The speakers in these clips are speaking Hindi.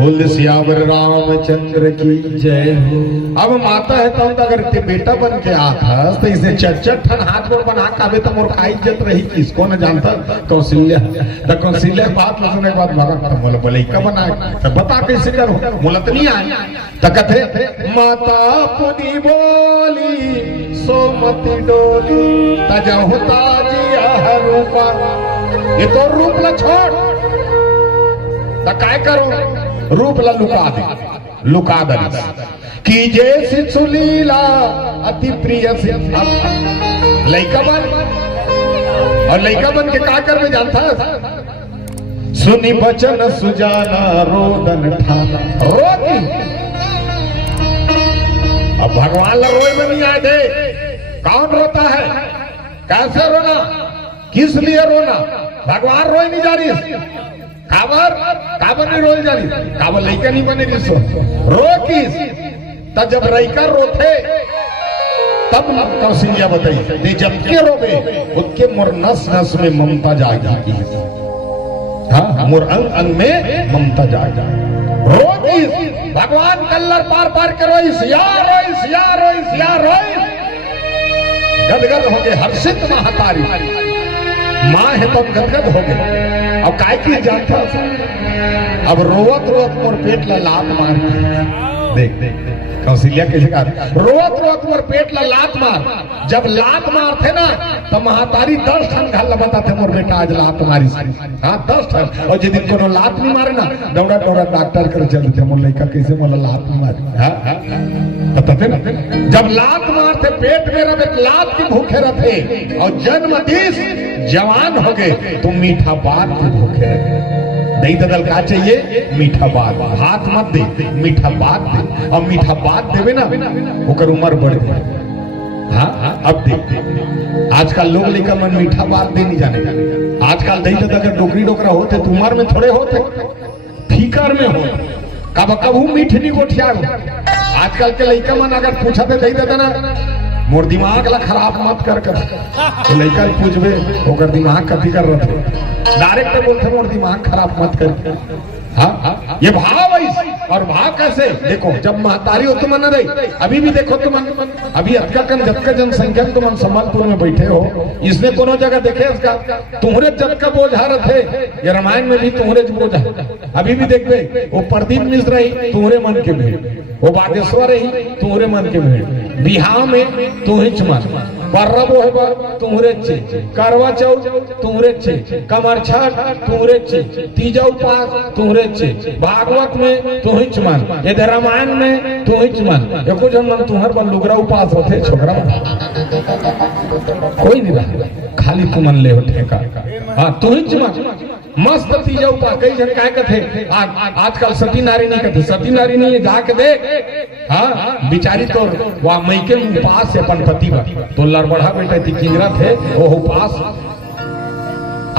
बोल सियावर रामचंद्र की जय हो। अब माता है तो अगर ते बेटा बन के आता तो इसे चट ठन हाथ गोड़ बना काबे तो मोर का इज्जत रही किसको न जानता। कौशल्या तो कौशल्या बात सुनने के बाद भगवान बोले बोले का बना तो बता कैसे करो बोलत नहीं आए तो कथे माता पुनी बोली सोमती डोली तजा होता जी रूपा ये तो रूप ला छोड़ तो काय करो रूप ला लुका दे की जैसी सुलीला अति प्रिय से लइका बन और लइका बन के का कर में जानता सुनी बचन सुजाना रोदन ठाना रोती। अब भगवान ला रोए में नहीं आए थे कौन रोता है कैसे रोना किस लिए रोना भगवान रोए नहीं जा रही काबर नहीं रोल जानी काबर लइका नहीं बने रिसो रो किस तब जब लइका रोते तब कौशल्या बताई जब के रोवे उसके मोर नस नस में ममता जागी हाँ मोर अंग अंग में ममता जागी रो किस भगवान कल्लर पार पार के रोइस यार गदगद हो गए हर्षित महातारी माँ है तब गदगद हो गए। अब काय की जानता अब रोवत मोर पेट ला लात मार देख कौशल्या कैसे कहा रोवत मोर पेट ला लात मार जब लात मारते ना तो महातारी 10 ठन घाल बताते मोर बेटा आज लात मारी हाँ 10 ठन और जिस दिन कोनो लात नहीं मारे ना दौड़ा डॉक्टर कर चलते मोर लड़का कैसे मोला लात नहीं मारी हाँ बताते ना जब लात मारते पेट में रहे लात की भूखे रहते और जन्म दिस जवान हो गए तो मीठा बात के भूखे रहे नहीं तो दल का चाहिए मीठा बात हाथ मत दे मीठा बात दे और मीठा बात देवे ना होकर उम्र बढ़ गई। हाँ अब देख आजकल लोग लेकर मन मीठा बात दे नहीं जाने आजकल नहीं तो अगर डोकरी डोकरा होते तो उम्र में थोड़े होते फीकर में हो कबू मीठ नहीं गोठिया आजकल के लड़का मन अगर पूछा थे दे देता ना मोर दिमाग ला खराब मत कर तो लड़का पूछबे ओकर दिमाग कथी कर रहे थे डायरेक्ट बोलते मोर दिमाग खराब मत कर। हाँ ये भाव है और भाव कैसे देखो जब महतारी हो तुम न रही अभी भी देखो तुम अभी जतका जनसंख्या तुम संबलपुर में बैठे हो इसने कोनो जगह देखे इसका तुम्हारे जब का बोझा रहे ये रामायण में भी तुम्हारे बोझा अभी भी देखबे वो प्रदीप मिश्र रही तुम्हारे मन के भेड़ वो बागेश्वर रही तुम्हारे मन के भेड़ बिहार में तुहिच मन पर्व होबा तुम्हारे चे करवा चौथ तुम्हारे चे कमर छठ तुम्हारे चे तीजा उपास तुम्हारे चे भागवत में तुहिच मन इधर रामायण में तुहिच मन एको जन मन तुम्हार पर लुगरा उपास होते छोकरा कोई नहीं रहा खाली तुमन ले हो ठेका हाँ तुहिच मन मस्त तीजा उपास कई जन काय कथे आजकल सती नारी नहीं कथे सती नारी नहीं जाके दे हाँ बिचारी तो वह मैके उपास से अपन पति बा तो लड़बड़ा बेटा थी किंगरा थे वो उपास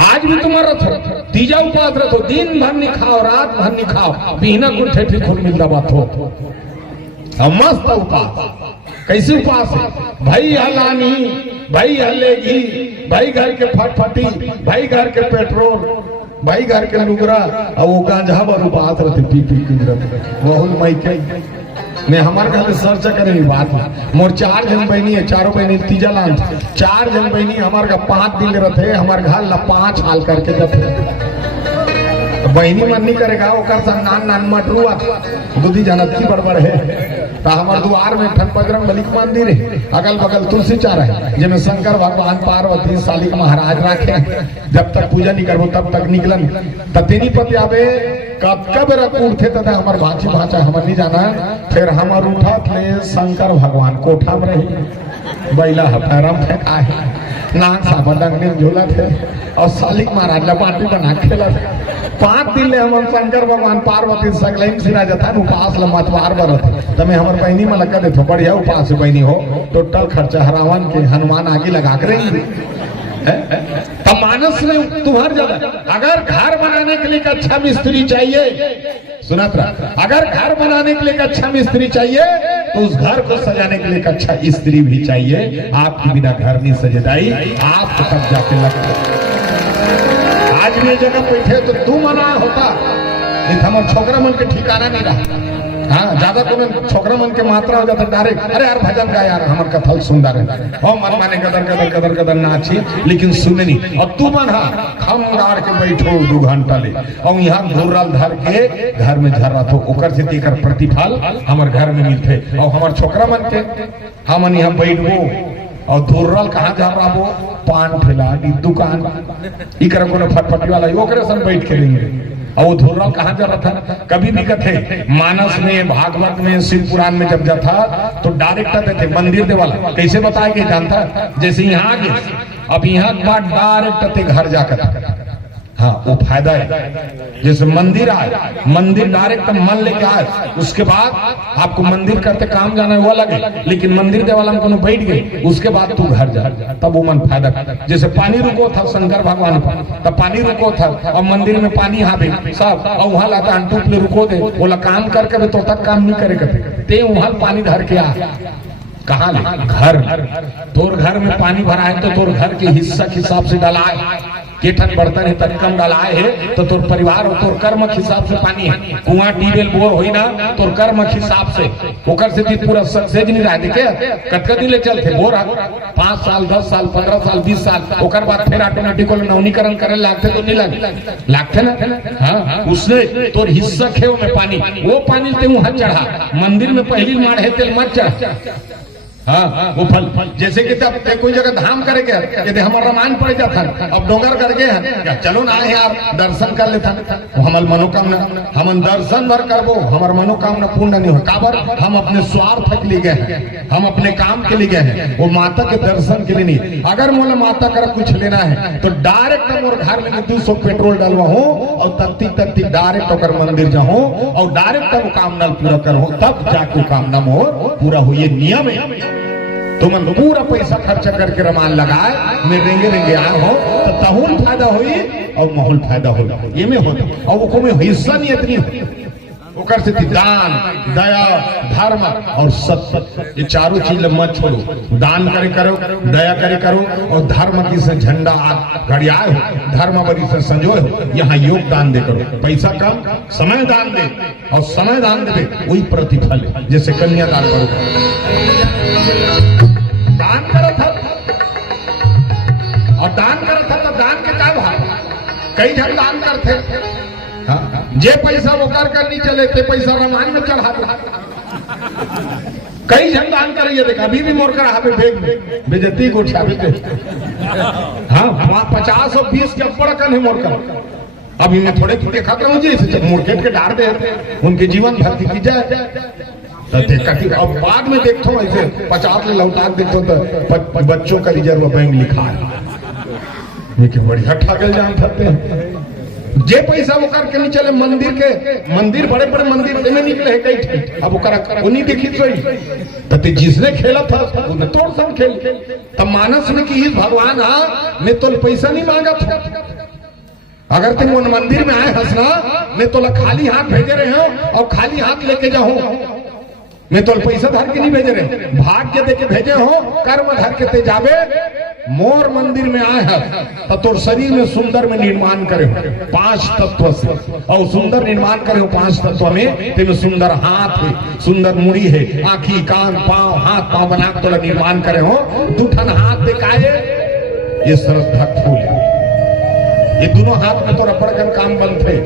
आज भी तुम्हारा रथो तीजा उपास रथो दिन भर नहीं खाओ रात भर नहीं खाओ बिना कुछ ठेठी खुद मिलता बात हो मस्त उपास कैसे उपास है भाई हलानी भाई हलेगी भाई घर के फटफटी भाई घर के पेट्रोल भाई घर के लुगरा और वो गांजा पर उपास रहते पी किंगरा बहुत मैके ने हमारे घर सर्च करे बात मोर 4 जन बहनी है चारों बहनी तीजा लान 4 जन बहनी हमारे का 5 दिन रहते हमारे घर ला 5 हाल करके जाते बहनी मन नहीं करेगा ओकर संग नान मटरुआ दूधी जनत की बड़बड़ है तो हमारे द्वार में ठन बजरंग बली के मंदिर है अगल बगल तुलसी चार है जिनमें शंकर भगवान पार्वती शालिक महाराज रखे जब तक पूजा नहीं करबो तब तक निकलन तेरी पति आवे कब उठे तथा हमार भाची भाचा हमर नहीं जाना फिर हमार उठा थे शंकर भगवान कोठा में रही बैला पैरम फेंका है नाक साबन झूला थे और शालिक महाराज ला पार्टी बना खेला थे 5 दिन ले हम शंकर भगवान पार्वती सकलैन सिरा जथा उपास ल मतवार बरत तमे हमर बहनी में लगा देथो बढ़िया उपास बहनी हो टोटल खर्चा हरावन के हनुमान आगे लगा के रहेंगे तो मानस में तुम्हार ज्यादा अगर घर बनाने के लिए एक अच्छा मिस्त्री चाहिए सुनत रहा अगर घर बनाने के लिए एक अच्छा मिस्त्री चाहिए तो उस घर को सजाने के लिए एक अच्छा स्त्री भी चाहिए आपके बिना घर नहीं सजेदाई आपको तब जाके लगता आज भी जगह बैठे तो तू मना होता नहीं तो हमारे छोकरा मन के ठिकाना नहीं रहा। हाँ ज्यादा को छोकरा मन के मात्रा हो जाता डायरेक्ट, अरे यार भजन गा यार हमार कथल सुंदर है, हम मन माने गदर गदर गदर गदर नाची लेकिन सुने नहीं। और तू मन हम गाड़ के बैठो 2 घंटा ले और यहाँ घुर्रल धर के घर में झर रहा तो ओकर से देकर प्रतिफल हमार घर में मिलते। और हमार छोकरा मन के हमन यहाँ बैठबो और धुर्रल कहाँ जा रहा वो पान ठेला दुकान इकर कोनो फटफटी वाला ओकरे संग बैठ के लेंगे। और वो धुर्रल कहाँ जा रहा था, कभी भी कथे मानस में भागवत में शिव पुराण में जब जाता तो डायरेक्ट आते थे मंदिर दे वाला कैसे बताया कि जानता जैसे यहाँ आगे अब यहाँ के बाद डायरेक्ट आते घर जाकर। हाँ वो फायदा है, जैसे मंदिर आए मंदिर डायरेक्ट मन लेके आए उसके बाद आपको मंदिर करते काम जाना हुआ लगे, लेकिन मंदिर दे वाला में बैठ गई उसके बाद तू घर जा तब वो मन फायदा। जैसे पानी रुको था शंकर भगवान पर तब पानी रुको था और मंदिर में पानी हावे सब और वहां लाता अंटूप ले रुको दे बोला काम करके तो तक काम नहीं करे करते ते वहां पानी धर के आ कहा ले घर तोर घर में पानी भरा है तो तोर घर के हिस्सा के हिसाब से डालाए केठन बर्तन है तन कम डालाए है तो तोर परिवार और तोर कर्म के हिसाब से पानी है। कुआं टीबेल बोर होई ना तोर कर्म के हिसाब से ओकर से पूरा सक्सेस नहीं रहा देखे कटका दिले चलते बोर 5 साल 10 साल 15 साल 20 साल ओकर बाद फिर ऑटोमेटिक नवीनीकरण करे लागते तो नहीं लागते ना। हाँ उसने तोर हिस्सा खेव में पानी वो पानी ते वहां चढ़ा मंदिर में पहली माड़ है तेल मत चढ़ा। हाँ वो फल जैसे कि तब कोई जगह धाम करे गया यदि हमारा रामायण पड़ जाता अब डोंगर कर गए हैं चलो ना यार दर्शन कर लेता हमार मनोकामना हम दर्शन भर करबो हमार मनोकामना पूर्ण नहीं हो काबर हम अपने स्वार्थ के लिए गए हैं हम अपने काम के लिए गए हैं वो माता के दर्शन के लिए नहीं। अगर मोला माता कर कुछ लेना है तो डायरेक्ट मोर घर में 200 पेट्रोल डालवा हो और तत्ती डायरेक्ट होकर मंदिर जाऊं और डायरेक्ट वो कामना पूरा करो तब जाके कामना मोर पूरा हो। ये नियम है। तुम पूरा पैसा खर्चा करके रमान लगाए मैं रेंगे रेंगे आए हो तो तहुल फायदा हुई और माहौल फायदा हो ये में होता और वो को में हिस्सा नहीं इतनी ओकर से दान दया धर्म और सत्य ये चारों चीज मत छोड़ो। दान करे करो दया करे करो और धर्म की से झंडा घड़ियाए हो धर्म बड़ी से संजोए हो। यहाँ योगदान दे करो पैसा कम समय दान दे और समय दान दे वही प्रतिफल है। जैसे कन्यादान करो दान करो था और दान करो था तो दान के क्या भाव कई जन दान करते जे पैसा वो कर नहीं चले ते पैसा रामायण में चढ़ा कई जन दान करेंगे देखा अभी भी मोर कर हावे भेग बेजती को उठावे थे। हाँ 50 और 20 के ऊपर कन है मोर कर अभी मैं थोड़े थोड़े खत्म हो जाए मोरकेट के डार दे उनके जीवन भक्ति की जाए अब बाद में देखो ऐसे 50 ले लौटा देखो तो बच्चों का रिजर्व बैंक लिखा है लेकिन बड़ी हटा के जान सकते हैं जे पैसा वो करके नहीं चले मंदिर बड़े बड़े मंदिर में निकले है कई अब वो नहीं देखी तो जिसने खेला था उसने तोड़ सब खेल तब मानस में कि भगवान मैं तो पैसा नहीं मांगा था अगर तुम मंदिर में आए हंसना मैं तो खाली हाथ भेजे रहे हो और खाली हाथ लेके जाऊं मैं तो पैसा धर के नहीं भेजे रहे भाग्य दे के भेजे हो कर्म धर के ते जावे मोर मंदिर में आए हैं तो तोर शरीर में सुंदर में निर्माण करे 5 तत्व से और सुंदर निर्माण करे 5 तत्व में तेमें सुंदर हाथ है सुंदर मुड़ी है आंखी कान पांव हाथ पांव बना के तोला निर्माण करे हो 2 ठन हाथ दिखाए ये श्रद्धा फूल है ये दोनों हाथ में तो रबड़ काम बनते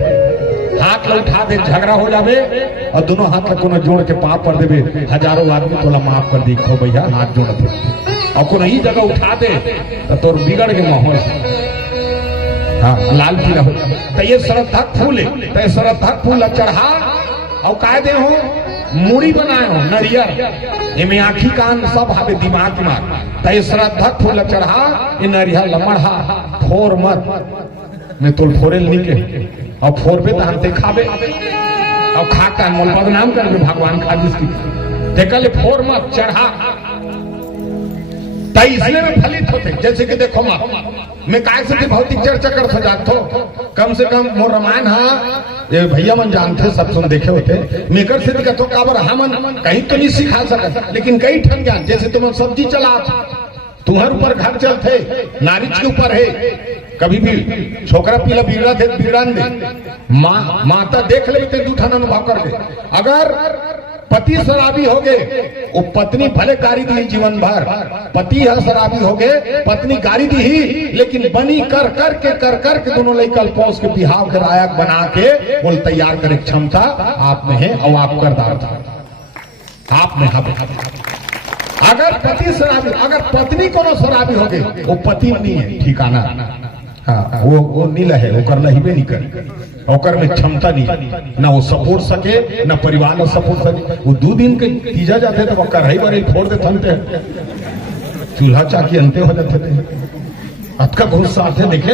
हाथ ला उठा दे झगड़ा हो जावे और दोनों हाथ ला कोनो जोड़ के पाप कर देवे हजारों आदमी तोला माफ कर दी खो भैया हाथ जोड़ते और कोनो ही जगह उठा दे तो तोर बिगड़ के माहौल हाँ लाल पीला हो तो ये श्रद्धा फूल है तो श्रद्धा फूल चढ़ा और कायदे हो मूड़ी बनाए हो नरियर इनमें आंखी कान सब हावे दिमाग में तो ये श्रद्धा फूल चढ़ा ये नरिया लमढ़ा फोर मत मैं तो फोरेल निकले और फोरबे तो हम खावे और खा का मोल बदनाम कर भगवान खा जिसकी देखले फोर मत चढ़ा इसलिए में फलित होते जैसे कि देखो माँ मैं काय से भौतिक चर्चा कर हो जातो कम से कम मोर रामायण ये भैया मन जानते सब सुन देखे होते मेकर से दिखा तो काबर हमन कहीं तो नहीं सिखा सकते लेकिन कई ठन ज्ञान जैसे तुम सब्जी चला तुम्हारे ऊपर घर चलते नारिच के ऊपर है कभी भी छोकरा पीला बिगड़ा थे बिगड़ान दे माता देख लेते दूठा अनुभव करके। अगर पति शराबी हो गए वो पत्नी भले गाड़ी दी जीवन भर, पति है शराबी हो गए पत्नी गाड़ी दी ही, लेकिन बनी कर के दोनों लड़कल पोस के बिहाव के लायक बना के बोल तैयार करे क्षमता आप में है और आप करदार था आप में। अगर पति शराबी, अगर पत्नी कोनो शराबी हो गए वो पति नहीं है ठिकाना। हाँ वो नील है, वो कर लहिबे नहीं कर, ओकर में क्षमता नहीं, ना वो सपोर्ट सके ना परिवार ना सपोर्ट सके। वो 2 दिन के तीजा जाते तो कर ही बड़े फोड़ दे थनते चूल्हा चाकी अंते हो जाते थे। अतका गुस्सा आते देखे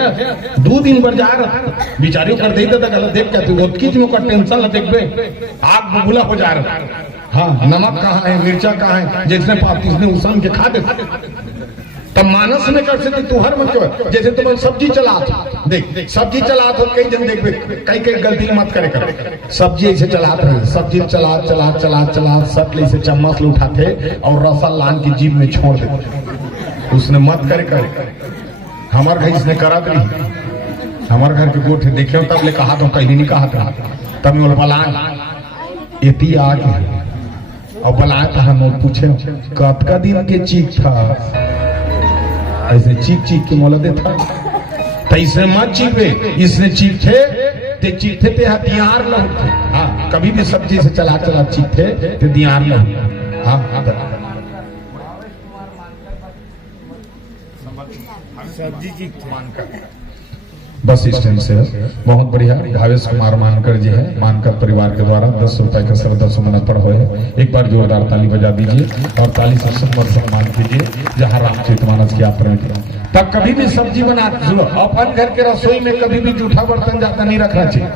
2 दिन पर जा रहा बिचारी कर देते था गलत देख क्या तू ओतकी जी का टेंशन ला देखबे आग बबूला हो जा रहा। हाँ नमक कहाँ है मिर्चा कहाँ है, जिसने पाप उसने उसन के खा दे। तब मानस में कर सकते तू हर मन क्यों, जैसे तुम सब्जी चला देख सब्जी चला तो कई जन देख कई गलती मत करे सब्जी ऐसे चलाते रहे, सब्जी चला सटले से चम्मच उठाते और रसल लान की जीभ में छोड़ देते। उसने मत करे हमारे घर इसने करा नहीं, हमारे घर के गोठे देखे तब ले कहा तो पहले नहीं कहा था तब मैं बलान इतनी आग और बलाए था हम पूछे कतका दिन के चीख था, ऐसे चीख के मोला देता तैसे मत चीखे, इसने चीखे ते हथियार न होते। हाँ कभी भी सब्जी से चला चीखे ते दियार न होते। हाँ सब्जी चीख मानकर बस स्टैंड से बहुत बढ़िया भावेश कुमार मानकर जी है, मानकर परिवार के द्वारा 10 रुपए का श्रद्धा सुमन अर्पण हुए हैं। एक बार जोरदार ताली बजा दीजिए और ताली से सम्मान कीजिए जहाँ रामचरितमानस की यात्रा की। तब कभी भी सब्जी बना सुनो अपन घर के रसोई में कभी भी जूठा बर्तन जाता नहीं रखना चाहिए।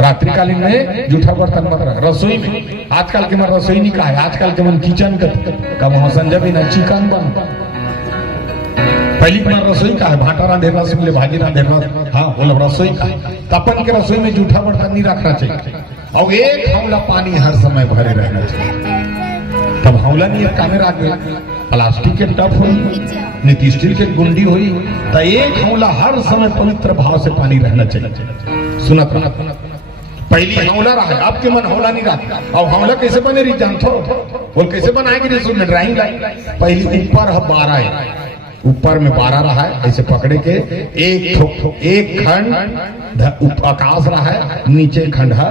रात्रिकालीन में जूठा बर्तन मत रख रसोई में। आजकल के मन रसोई नहीं कहा है, आजकल के मन किचन का वहां संजय भी ना चिकन बन पहली बार रसोई का है, भाटा रांधे रस मिले भाजी रांधे रस। हाँ बोला रसोई का तपन के रसोई में जूठा बर्तन नहीं रखना चाहिए और एक हौला पानी हर समय भरे रहना चाहिए। तब हौला नहीं कामे रख गया प्लास्टिक के टप हुई नहीं स्टील के गुंडी हुई तो एक हौला हर समय पवित्र भाव से पानी रहना चाहिए। सुना पहली हौला रहा है, अब के मन हौला नहीं रहा। और हौला कैसे बने रही जानते हो, बोल कैसे बनाएगी रसोई में ड्राइंग पहली ऊपर 12 है, ऊपर में 12 रहा है ऐसे पकड़े के एक खंड आकाश रहा है, नीचे खंड है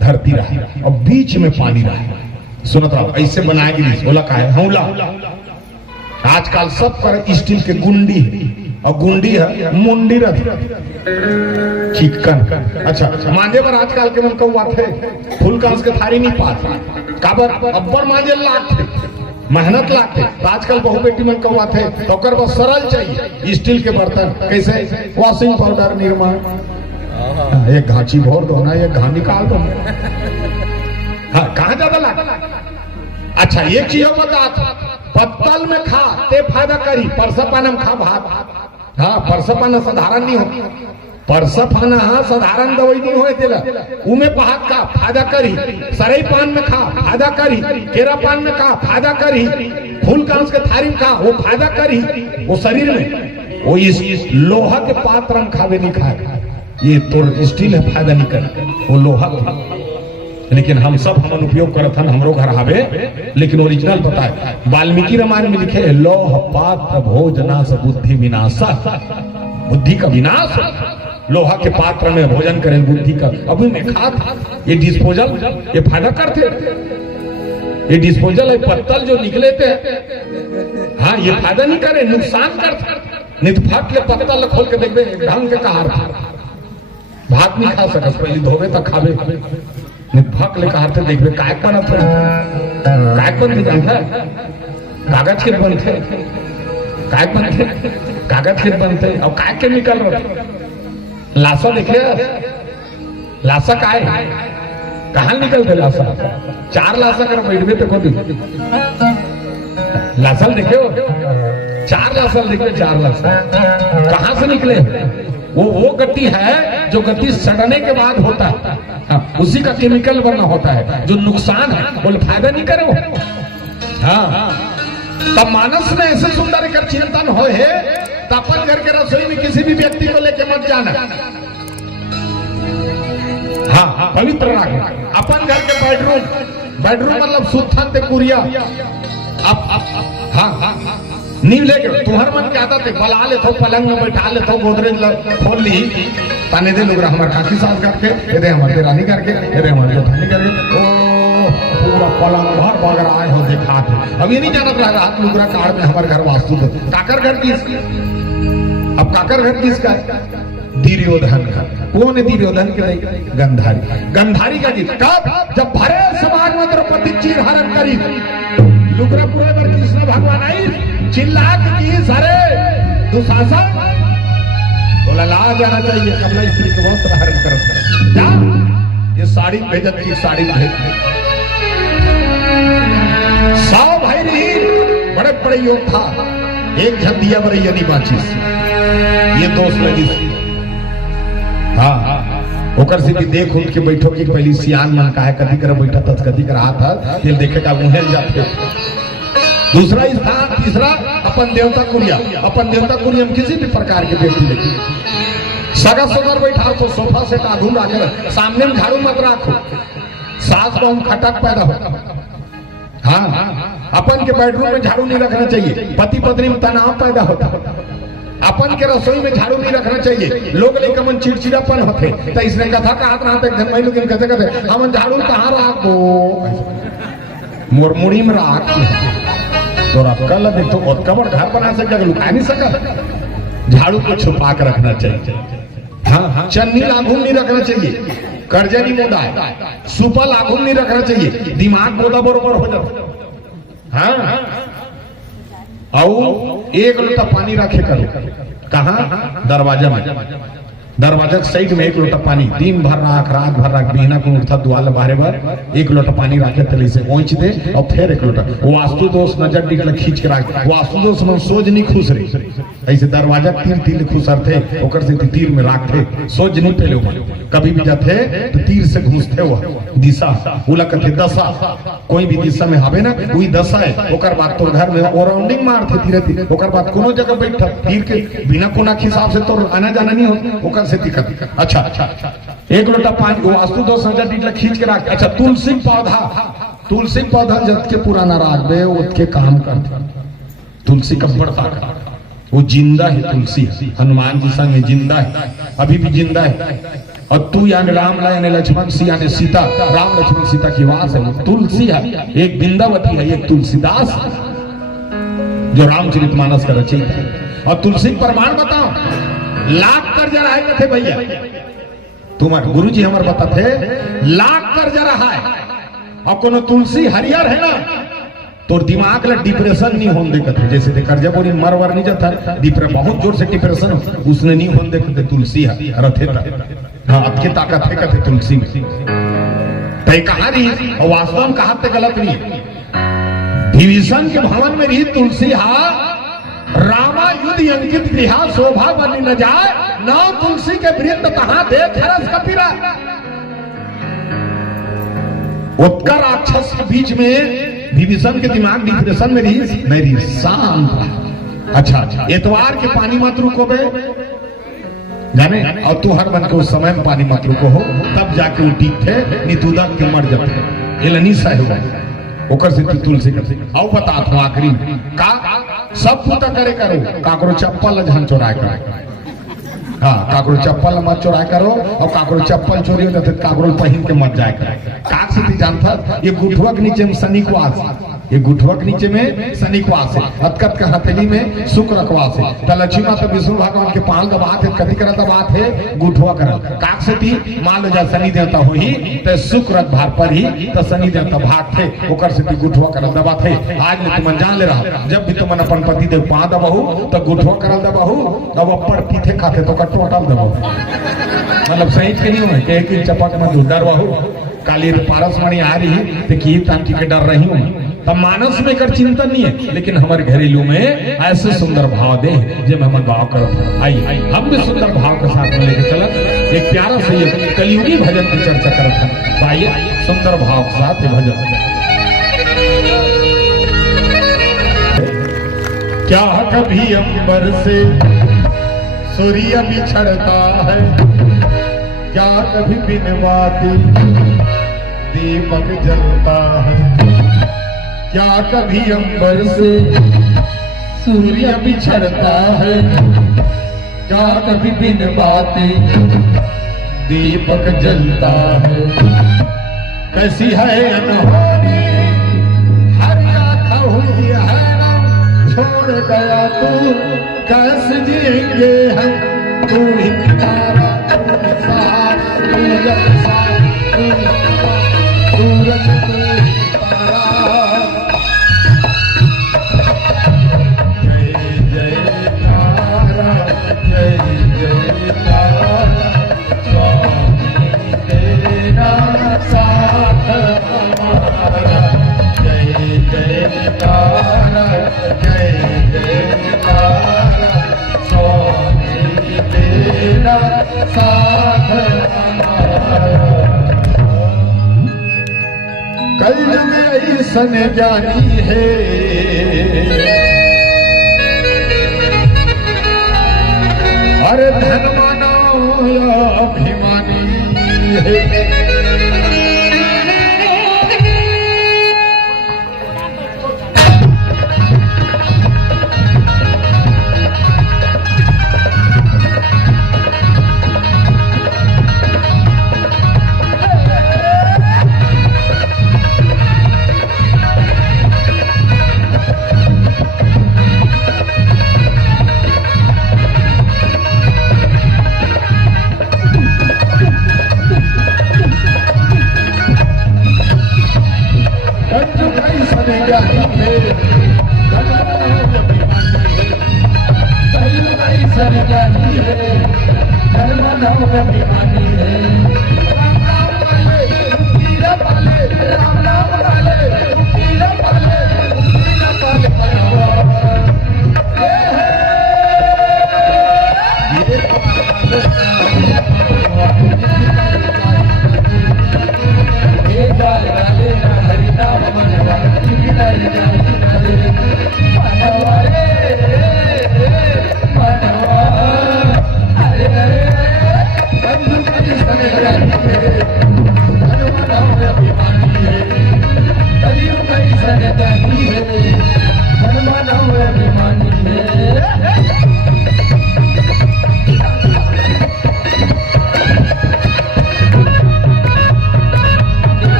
धरती रहा है और बीच में पानी रहा है। सुनत रहो ऐसे बनाएगी बोला का है हौला। आजकल सब पर स्टील के गुंडी है और गुंडी है मुंडी चिकन। अच्छा मांझे पर आजकल के मन कौआ थे फुल कांस के थारी नहीं पाता काबर अब्बर मांझे लाख थे मेहनत लागते। तो आजकल बहु बेटी मन कौआ थे तो कर बस सरल चाहिए स्टील के बर्तन कैसे वॉशिंग पाउडर निर्मा एक घाची भोर दो ना एक घा निकाल दो। हाँ कहाँ ज्यादा लाग। अच्छा एक चीज बता पत्तल में खा ते फायदा करी, परसपान में खा भात। हाँ परसपान साधारण नहीं होती, परसपान हाँ साधारण दवाई नहीं होए तेला उमे पहात का फायदा करी, सरई पान में खा फायदा करी, केरा पान में खा फायदा करी, फूल कांस के थारी में खा वो फायदा करी। वो शरीर में वो इस लोहा के पात्र में खावे नहीं खाए, ये तो स्टील है फायदा नहीं करे वो लोहा। लेकिन हम सब हमन उपयोग करत हन हमरो घर आवे, लेकिन ओरिजिनल पता है वाल्मीकि रामायण में लिखे लोह पात्र भोजनास बुद्धि विनाश, बुद्धि का विनाश। लोहा के पात्र में भोजन करें बुद्धि का अभी में खात ये डिस्पोजल ये फायदा करते, ये डिस्पोजल है पत्तल जो निकले थे हाँ ये फायदा नहीं करे नुकसान करते। नहीं तो फट ले पत्तल खोल के देखबे ढंग के कहा भात नहीं खा सकत पहले धोबे तक खावे भक ले कहते देखबे काय बनत काय बनते जानता कागज के बनते काय बनते कागज के बनते और काय केमिकल लाशा देखे लाशा काय कहाँ निकलते लाशा 4 लाशा कर बैठबे तो को लाशा देखे 4 लाशा देखे 4 लाशा कहाँ से निकले वो गति है जो गति सड़ने के बाद होता है। उसी का केमिकल बना होता है जो नुकसान है बोले फायदा नहीं करे वो। हाँ तब मानस में ऐसे सुंदर कर चिंतन हो है तो अपन घर के रसोई में किसी भी व्यक्ति को लेके मत जाना। हाँ, पवित्र रखना। अपन घर के बेडरूम मतलब सुथन ते कुरिया हाँ नींव लेके तुम्हार मन के आदत है बला ले तो पलंग में बैठा ले तो गोदरेज खोल ली ताने दे लोग हमारे काकी साफ करके ये दे हमारे रानी करके ये दे हमारे जेठानी करके ओ पूरा पलंग भर बगर आए हो देखा थे। अब ये नहीं जानत रहा हाथ लुगरा कार्ड में हमारे घर वास्तु काकर घर किस अब काकर घर किसका दुर्योधन का। कौन है दुर्योधन के नहीं? गंधारी का गीत कब जब भरे समाज में द्रौपदी चीर हरण करी लुगरा पूरे पर कृष्ण भगवान आई चिल्ला की सारे दुशासन बोला ला जाना चाहिए कमला स्त्री को बहुत हरण कर जा ये साड़ी भेजत की साड़ी भेज 100 भाई नहीं बड़े बड़े योद्धा एक झंडिया बड़ी यदि बाची ये दोस्त लगी हाँ ओकर से भी देख उठ के बैठो कि पहली सियान मन का है कभी कर बैठा तब कभी कर हाथ फिर देखेगा मुहर जाते। दूसरा स्थान तीसरा अपन देवता कुरिया में किसी भी प्रकार के व्यक्ति देखिए सगा सोगर बैठा तो सोफा सेट आधुन रखकर सामने में झाड़ू मत रखो सास बहु खटक पैदा हो। हाँ अपन के बेडरूम में झाड़ू नहीं रखना चाहिए पति पत्नी में तनाव पैदा होता। अपन के रसोई में झाड़ू नहीं रखना चाहिए लोग लेकर मन चिड़चिड़ापन होते तो इसने कथा का हाथ रहा घर में लोग कहते हम झाड़ू कहाँ रखो मुरमुड़ी में राख तो कल देखो कबर घर बना सकते लुका नहीं सका झाड़ू को छुपा कर रखना चाहिए। हाँ चन्नी लाघुम नहीं रखना चाहिए कर्जनी मोदा सुपा लाघुम नहीं रखना चाहिए दिमाग मोदा बरोबर हो जाता। हाँ और एक लोटा पानी रखे करो कहाँ दरवाजा में दरवाजा साइड में एक लोटा पानी दिन भर रात भर बिना को उठा दुआल बाहर बार एक लोटा पानी रखे तले से पहुंच दे और फिर एक लोटा वास्तु दोष नजर निकल खींच के रख वास्तु दोष में सोच नहीं खुश रही ऐसे दरवाजा तीर खुश थे ओकर से तीर में रखते सोच नहीं पहले कभी भी जाते तो तीर से घुसते हुआ दिशा उला कथे दशा कोई भी दिशा में हवे ना वही दशा है ओकर बाद तो घर में राउंडिंग मारते धीरे धीरे ओकर बाद कोनो जगह बैठा तीर के बिना कोना के हिसाब से तो आना जाना नहीं होता ओकर से दिक्कत। अच्छा एक लोटा पानी वास्तु दोष नजर खींच के रख। अच्छा तुलसी पौधा जब के पुराना राग बे उसके काम करते तुलसी का बढ़ता वो जिंदा है तुलसी हनुमान जी संग जिंदा है अभी भी जिंदा है और तू यानी राम यानी लक्ष्मण यानी सीता राम लक्ष्मण सीता की वास है तुलसी है एक बिंदावती है एक तुलसीदास जो रामचरितमानस का रचयिता है। और तुलसी प्रमाण बताओ लाख कर्जा रहा है कथे भैया तुम्हारे गुरु जी हमारे बताते लाख कर्जा रहा है और कोनो तुलसी हरियर है ना तो दिमाग ला डिप्रेशन नहीं होने देखते जैसे कर्जा बोरी मरवर नहीं जाता बहुत जोर से डिप्रेशन उसने नहीं होने देखते तुलसी रथे हाँ आपकी ताकत है कथे तुलसी में तय कहा रही और वास्तव में कहा गलत नहीं है। विभीषण के भवन में रही तुलसी रामा युद्ध अंकित गृह शोभा बनी न जाए न तुलसी के वृंद कहां देख हरस कपिरा। उत्कर राक्षस के बीच में विभीषण के दिमाग डिप्रेशन में रही शांत। अच्छा एतवार के पानी मत रुको बे जाने और तू हर मन के उस समय में पानी मत रुको हो तब जाके वो ठीक थे नहीं तू दब के मर जाते एलनीसा है ओकर से तुलसी कर आओ बता तू आखिरी का सब पूता करे करो काकरो चप्पल जहां चोराए करो हाँ काकरो चप्पल मत चोराए करो और काकरो चप्पल चोरी हो जाते काकरो पहन के मत जाए करो काक से जानता ये गुठवा के नीचे में शनि को वास ये गुठवा के नीचे में शनि को वास है अतकत के हथेली में शुक्र को वास है तो लक्ष्मी माता विष्णु भगवान के पाल दबात है कति करता बात है गुठवा कर काक से थी मान लो जा शनि देवता हो ही तो शुक्र भार पर ही तो शनि देवता भाग थे ओकर से गुठवा कर दबा थे आज में तुम जान ले रहा जब भी तुम अपन पति देव पा दबाहू तो गुठवा करल दबाहू तब ऊपर पीछे खाते तो टोटल दबाऊ मतलब सही के नहीं हुए एक ही चपक में डर बहू काली पारसमणि आ रही देखिए ताकि के डर रही हूँ तब मानस में कर चिंतन नहीं है लेकिन हमारे घरेलू में ऐसे सुंदर भाव दे जब हम भाव कर आई हम भी सुंदर भाव के साथ में लेकर चलत एक प्यारा से ये कलियुगी भजन की चर्चा करते हैं आइए सुंदर भाव के साथ ये भजन क्या कभी अंबर से सूर्य बिछड़ता है क्या कभी बिन बाती दीपक जलता है क्या कभी अंबर से सूर्य बिछड़ता है क्या कभी बिन बाती दीपक जलता है कैसी है अनहोनी हर आँख हुई है ना छोड़ गया तू कैसे जिएंगे हम तू ही किनारा तू ही सहारा तू जब साथ तू सूरज तू ही तारा जय जय तारा जय जय तारा स्वामी तेरा साथ हमारा जय जय तारा जय जय तारा स्वामी तेरा साथ हमारा कल में ऐसन ज्ञानी है अरे धन मानो या अभिमानी है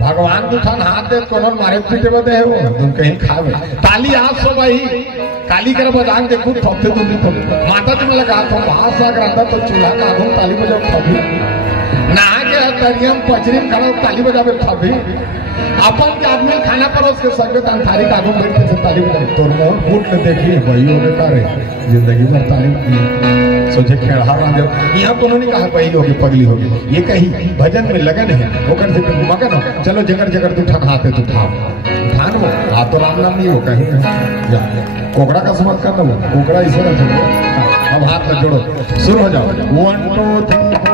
भगवान दुखान हाथ दे कोनो मारे पीटे बदे है वो तुम कहीं खावे ताली हाथ सो भाई काली कर बजान देखो थपते तुम देखो माता तुम लगा तो भात साग रहता तो चूल्हा का आगम ताली बजा थपी नहा के तरियम पचरी खड़ा ताली बजावे थपी अपन के आदमी खाना परोस के संग थारी का आगम बैठ के ताली बजावे तो मोर फूट ले देखी भाई होने करे जिंदगी भर ताली सोचे खेड़ा रहा जब यहाँ कोनो नहीं कहा पहली होगी पगली होगी ये कही भजन में लगन है ओकर से मगन हो चलो जगर जगर तू ठकाते तू ठाव ठान वो आ तो राम नाम नहीं हो कहीं जा कोकड़ा का समझ कर लो कोकड़ा इसे ना छोड़ो अब हाथ में जोड़ो शुरू हो जाओ 1 2 3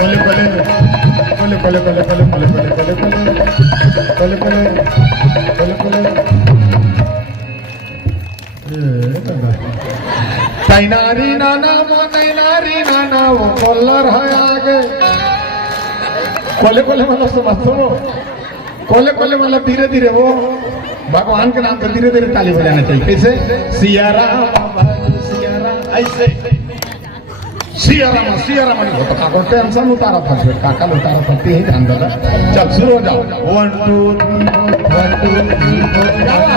बोले तैनारी नाना वो तैनारी नाना वो कॉलर है आगे कोले कोले मतलब समझो कोले कोले मतलब धीरे धीरे वो भगवान के नाम पे धीरे धीरे ताली बजाना चाहिए। कैसे? सिया राम सिया राम, ऐसे सिया राम नहीं होता। काका टेंशन उतारा था, फिर काका उतारा था, ही ध्यान दादा। चल शुरू हो जाओ। 1 2 3 4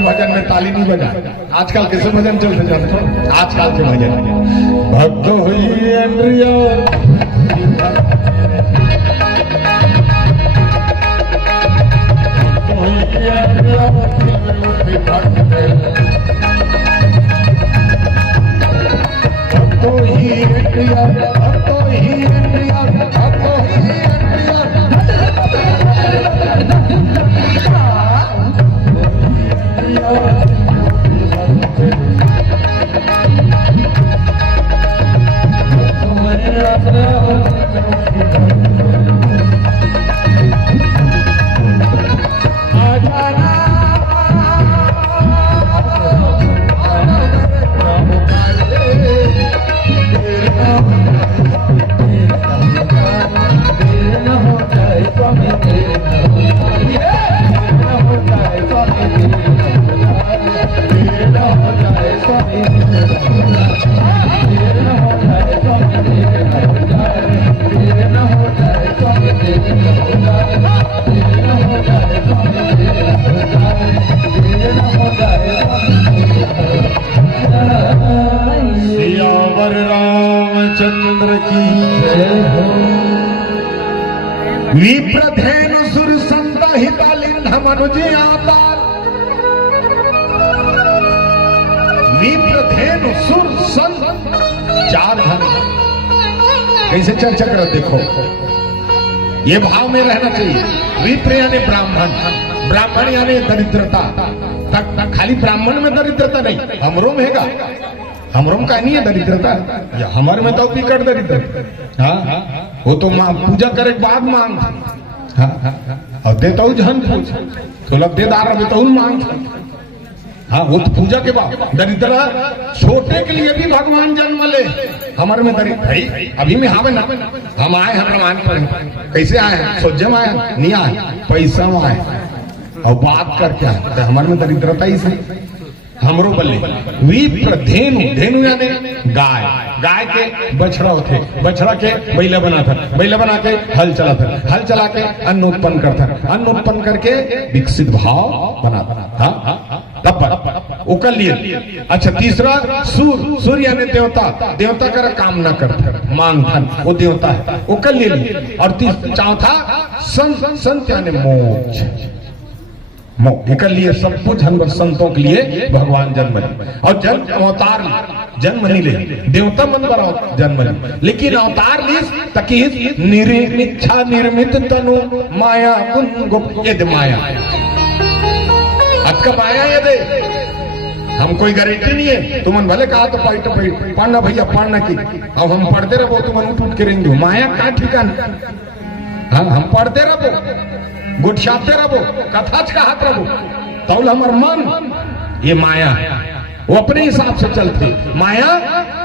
भजन में ताली नहीं बजा। आजकल कैसे भजन चलते जानते हो? आजकल के भजन भक्त हुई अंड्रिया विप्रधेनु सुर संत हितालिंध मनुजी आता। विप्रधेनु सुर संत चार धन कैसे चर्चा करो देखो, ये भाव में रहना चाहिए। विप्र यानी ब्राह्मण, ब्राह्मण यानी दरिद्रता। तक खाली ब्राह्मण में दरिद्रता नहीं, हमरों में है। हमरों का नहीं है दरिद्रता, हमारे में तो बिकट दरिद्र। हाँ वो तो पूजा करे के बाद मांग, और देता हूँ जहन पूछ तो लग देदार देता हूँ मांग। हाँ वो तो पूजा के बाद दरिद्र छोटे के लिए भी भगवान जन्म ले। हमारे में दरिद्र भाई अभी में हावे ना, हम आए हैं प्रमाण पर। कैसे आए हैं? सोजम आए नहीं आए, पैसा में आए और बात करके आए। हमारे में दरिद्रता ही से हमरो बल्ले। विप्र धेनु, धेनु यानी गाय, गाय के बछड़ा होते, बछड़ा के बैला बना था, बैला बना के हल चला था, हल चला के अन्न उत्पन्न करता, अन्न उत्पन्न करके विकसित भाव बना था। तब कर लिए। अच्छा तीसरा सूर्य यानी देवता, देवता कर काम ना करते मांग धन, वो देवता है, वो कर लिए। और चौथा संत यानी मोक्ष, कर लिए। सब कुछ हम संतों के लिए भगवान जन्म ले और जन्म अवतार जन्म नहीं ले, देवता मन पर जन्म ले, लेकिन अवतार ली ताकि निरीक्षा निर्मित तनु माया गुप्त यद माया। आज का माया ये दे, हम कोई गारंटी नहीं है। तुमन भले कहा तो पढ़ना भैया पढ़ना की, अब हम पढ़ते रहो तुमन टूट के रहेंगे। माया का ठिकाना, हाँ हम पढ़ते रहो, गुटछाते रहो, कथा कहते रहो, तो हमार मन ये माया वो अपने हिसाब से चलते। माया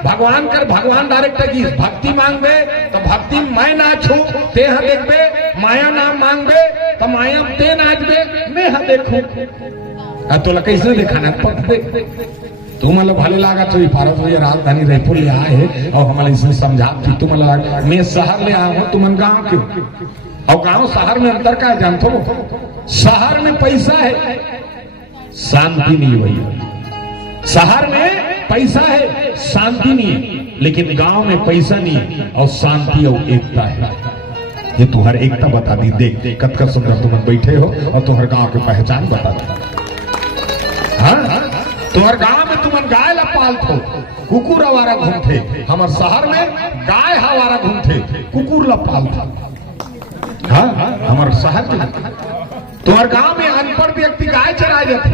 भगवान कर, भगवान डायरेक्ट की भक्ति मांगबे तो भक्ति मैं नाचू ते हा देखबे, माया नाम मांगबे तो माया ते नाचबे मैं हा देखू। तोला कैसे दिखाना पड़ते, तू मला भले लागा तो भारत भैया राजधानी रायपुर ले आए है और हमारे इसे समझा कि तू मला मैं शहर ले आया हूँ, तुम गाँव क्यों? और गांव शहर में अंतर का है जानते हो? शहर में पैसा है, शांति नहीं है भैया। शहर में पैसा है, शांति नहीं है, लेकिन गांव में पैसा नहीं है और शांति और एकता है। ये तुम्हारी एकता बता दी। देख कतका सुंदर तुम बैठे हो और तुम्हारे गांव की पहचान बता दी। हाँ तुम्हारे गांव में तुम गाय ला पालते, कुकुर आवारा घूमते, हमारे शहर में गाय हवारा घूमते, कुकुर ला पालते। हाँ हमारे शहर में तुम्हारे गांव में अनपढ़ व्यक्ति गाय चरा जाते,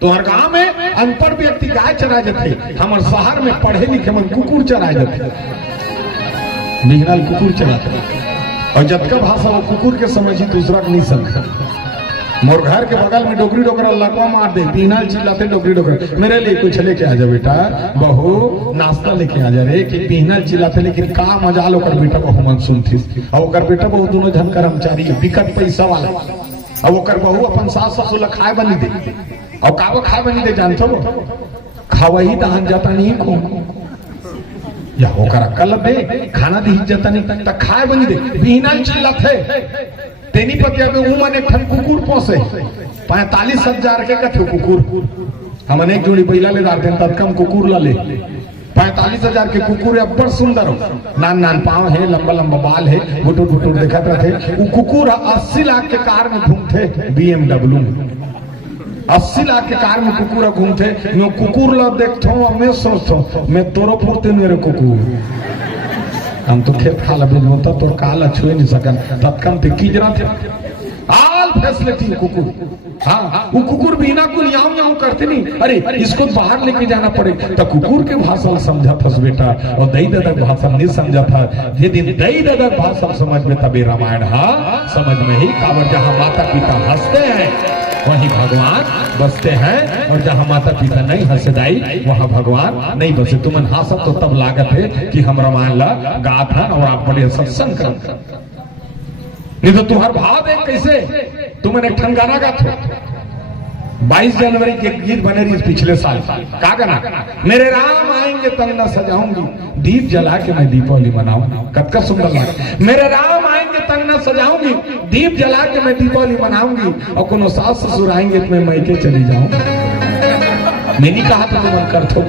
तुम्हारे गांव में अनपढ़ व्यक्ति गाय चरा जाते, हमारे शहर में पढ़े लिखे मन कुकुर चरा जाते, निगराल कुकुर चराते। और जब का भाषा वो कुकुर के समझी दूसरा नहीं समझा। मोर घर के बगल में डोगरी डोगरा लकवा मार दे, पीना चिल्लाते डोगरी डोगरा, मेरे लिए कुछ लेके आ जा बेटा, बहू नाश्ता लेके आ जा रे, कि पीना चिल्लाते, लेकिन का मजा लो कर बेटा बहू मन सुनती। और ओकर बेटा बहू दोनों जन कर्मचारी बिकट पैसा वाला, और ओकर बहू अपन सास ससुर खाए बनी दे। और कावा खाए बनी दे जानते हो? खावही दहन जाता नहीं को या ओकर अकल दे, खाना दी जाता नहीं त खाए बनी दे, पीना चिल्लाते तेनी पतिया में उमन एक ठन कुकुर पोसे 45,000 के कथे कुकुर। हम एक जोड़ी बैला ले जाते हैं तब कम कुकुर ला ले 45,000 के कुकुर है, बड़ सुंदर हो, नान नान पाँव है, लंबा लंबा बाल है, गुटुर गुटुर दिखाते रहते। वो कुकुर 80 लाख के कार में घूमते, BMW में 80 लाख के कार में कुकुर घूमते। मैं कुकुर ला देखता हूँ और मैं सोचता हूँ मैं तोरो फूरते मेरे कुकुर, हम तो खेत खाला बेचता तो काला छुए नहीं सकन, तत्कम पे कीजरा थे आल फैसिलिटी कुकुर। हाँ वो कुकुर बिना को याऊ याऊ करते नहीं, अरे इसको बाहर लेके जाना पड़े तो कुकुर के भाषा समझा था बेटा, और दई दादा भाषा नहीं समझा था। ये दिन दई दादा भाषा समझ में तभी रामायण हाँ समझ में ही कावर। जहाँ माता पिता हंसते हैं वहीं भगवान बसते हैं, और जहाँ माता पिता नहीं हंसदाई वहाँ भगवान नहीं बसे। तुमन हंसत तो तब लागत है कि हम रामायण ला गात है और आप बड़े सत्संग कर, नहीं तो तुम्हार भाव देख कैसे तुमने एक ठन गाना गाते। 22 जनवरी के गीत बने रही पिछले साल, का गाना? मेरे राम आएंगे तंग न सजाऊंगी, दीप जला के मैं दीपावली मनाऊंगी। कतका सुंदर लगा, मेरे राम आएंगे तंग न सजाऊंगी, दीप जला के मैं दीपावली मनाऊंगी, और कोनो सास ससुर आएंगे तो मैं मैके चली जाऊंगी। मैंने कहा था तुम कर थो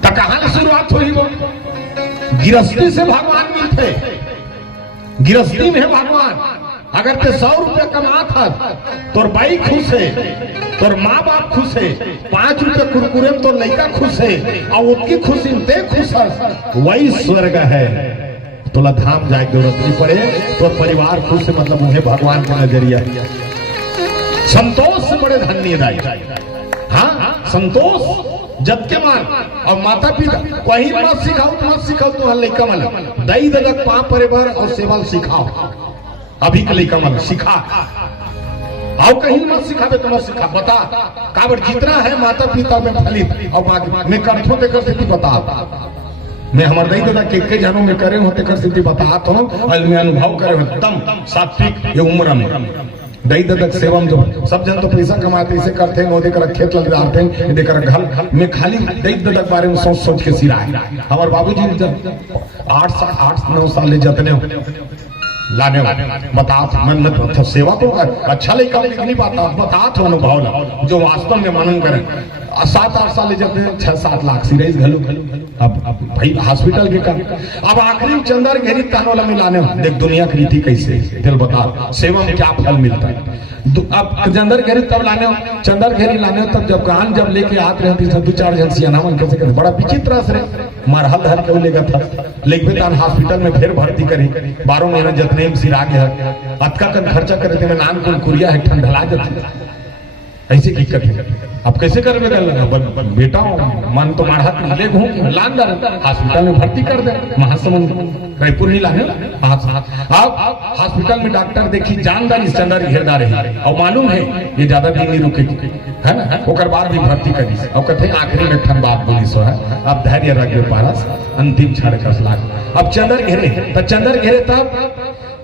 तो कहां शुरुआत हुई? वो गिरस्ती से भगवान मिलते, गिरस्ती में है भगवान। अगर ते 100 रुपया कमा था तोर बाई खुश है, तोर माँ बाप खुश है, 5 रुपया कुरकुरे में तो लड़का खुश है, और उसकी खुशी में ते खुश है, वही स्वर्ग है। तोला धाम जाए जरूरत नहीं पड़े, तो परिवार खुश है, मतलब उन्हें भगवान का नजरिया। संतोष से बड़े धन्य दाई, हाँ संतोष जब के मान। और माता पिता वही मत सिखाओ तो मत सिखाओ, तो लड़का मन दई दगक पाँव परे भर और सेवल सिखाओ, अभी के लड़का मन सिखा, और कहीं मत सिखावे तो मत सिखा, बता काबर जितना है माता पिता में फलित, और बाकी मैं करथो देकर से बता, मैं हमारे दई दादा के जनों में करे होते कर स्थिति बतात हूँ, और मैं अनुभव करे हो तम सात्विक ये उम्र में दई दादा सेवा में जो सब जन तो पैसा कमाते इसे करते हैं, देकर खेत लग जाते हैं, देकर घर में खाली दई दादा के बारे में सोच सोच के सिरा है। हमारे बाबूजी 8-9 साल ले जतने लाने बता मन तो सेवा तो अच्छा लड़का नहीं पाता बता तो अनुभव ला जो वास्तव में मनन करें 7-8 साल जब 6-7 लाख सिराइज घलो अब भाई हॉस्पिटल के काम अब आखिरी चंदर घेरी तानोला में लाने देख दुनिया की रीति कैसे दिल बता सेवा में क्या फल मिलता है अब चंदर घेरी तब लाने चंदर घेरी लाने तब जब गान जब लेके आते रहती सब 2-4 जन सियाना मन कैसे करे बड़ा विचित्र से मरहल धर के लेगा था लेके तान हॉस्पिटल में फिर भर्ती करी 12 महीना जतने में सिरा गया अतका कन खर्चा करे थे नान को कुरिया है ठंडला जाती ऐसी दिक्कत है अब कैसे कर बेटा मन तो मारा ले घूम लान हॉस्पिटल में भर्ती कर दे महासमुंद रायपुर नहीं लाने अब हॉस्पिटल में डॉक्टर देखी जानदारी चंदर घेरदा रही और मालूम है ये ज्यादा दिन नहीं रुके है ना ओकर बाद भी भर्ती करी और कथे आखिरी में ठन बात बोली सो है अब धैर्य रख पारस अंतिम क्षण कस लाग अब चंदर घेरे तो चंदर घेरे तब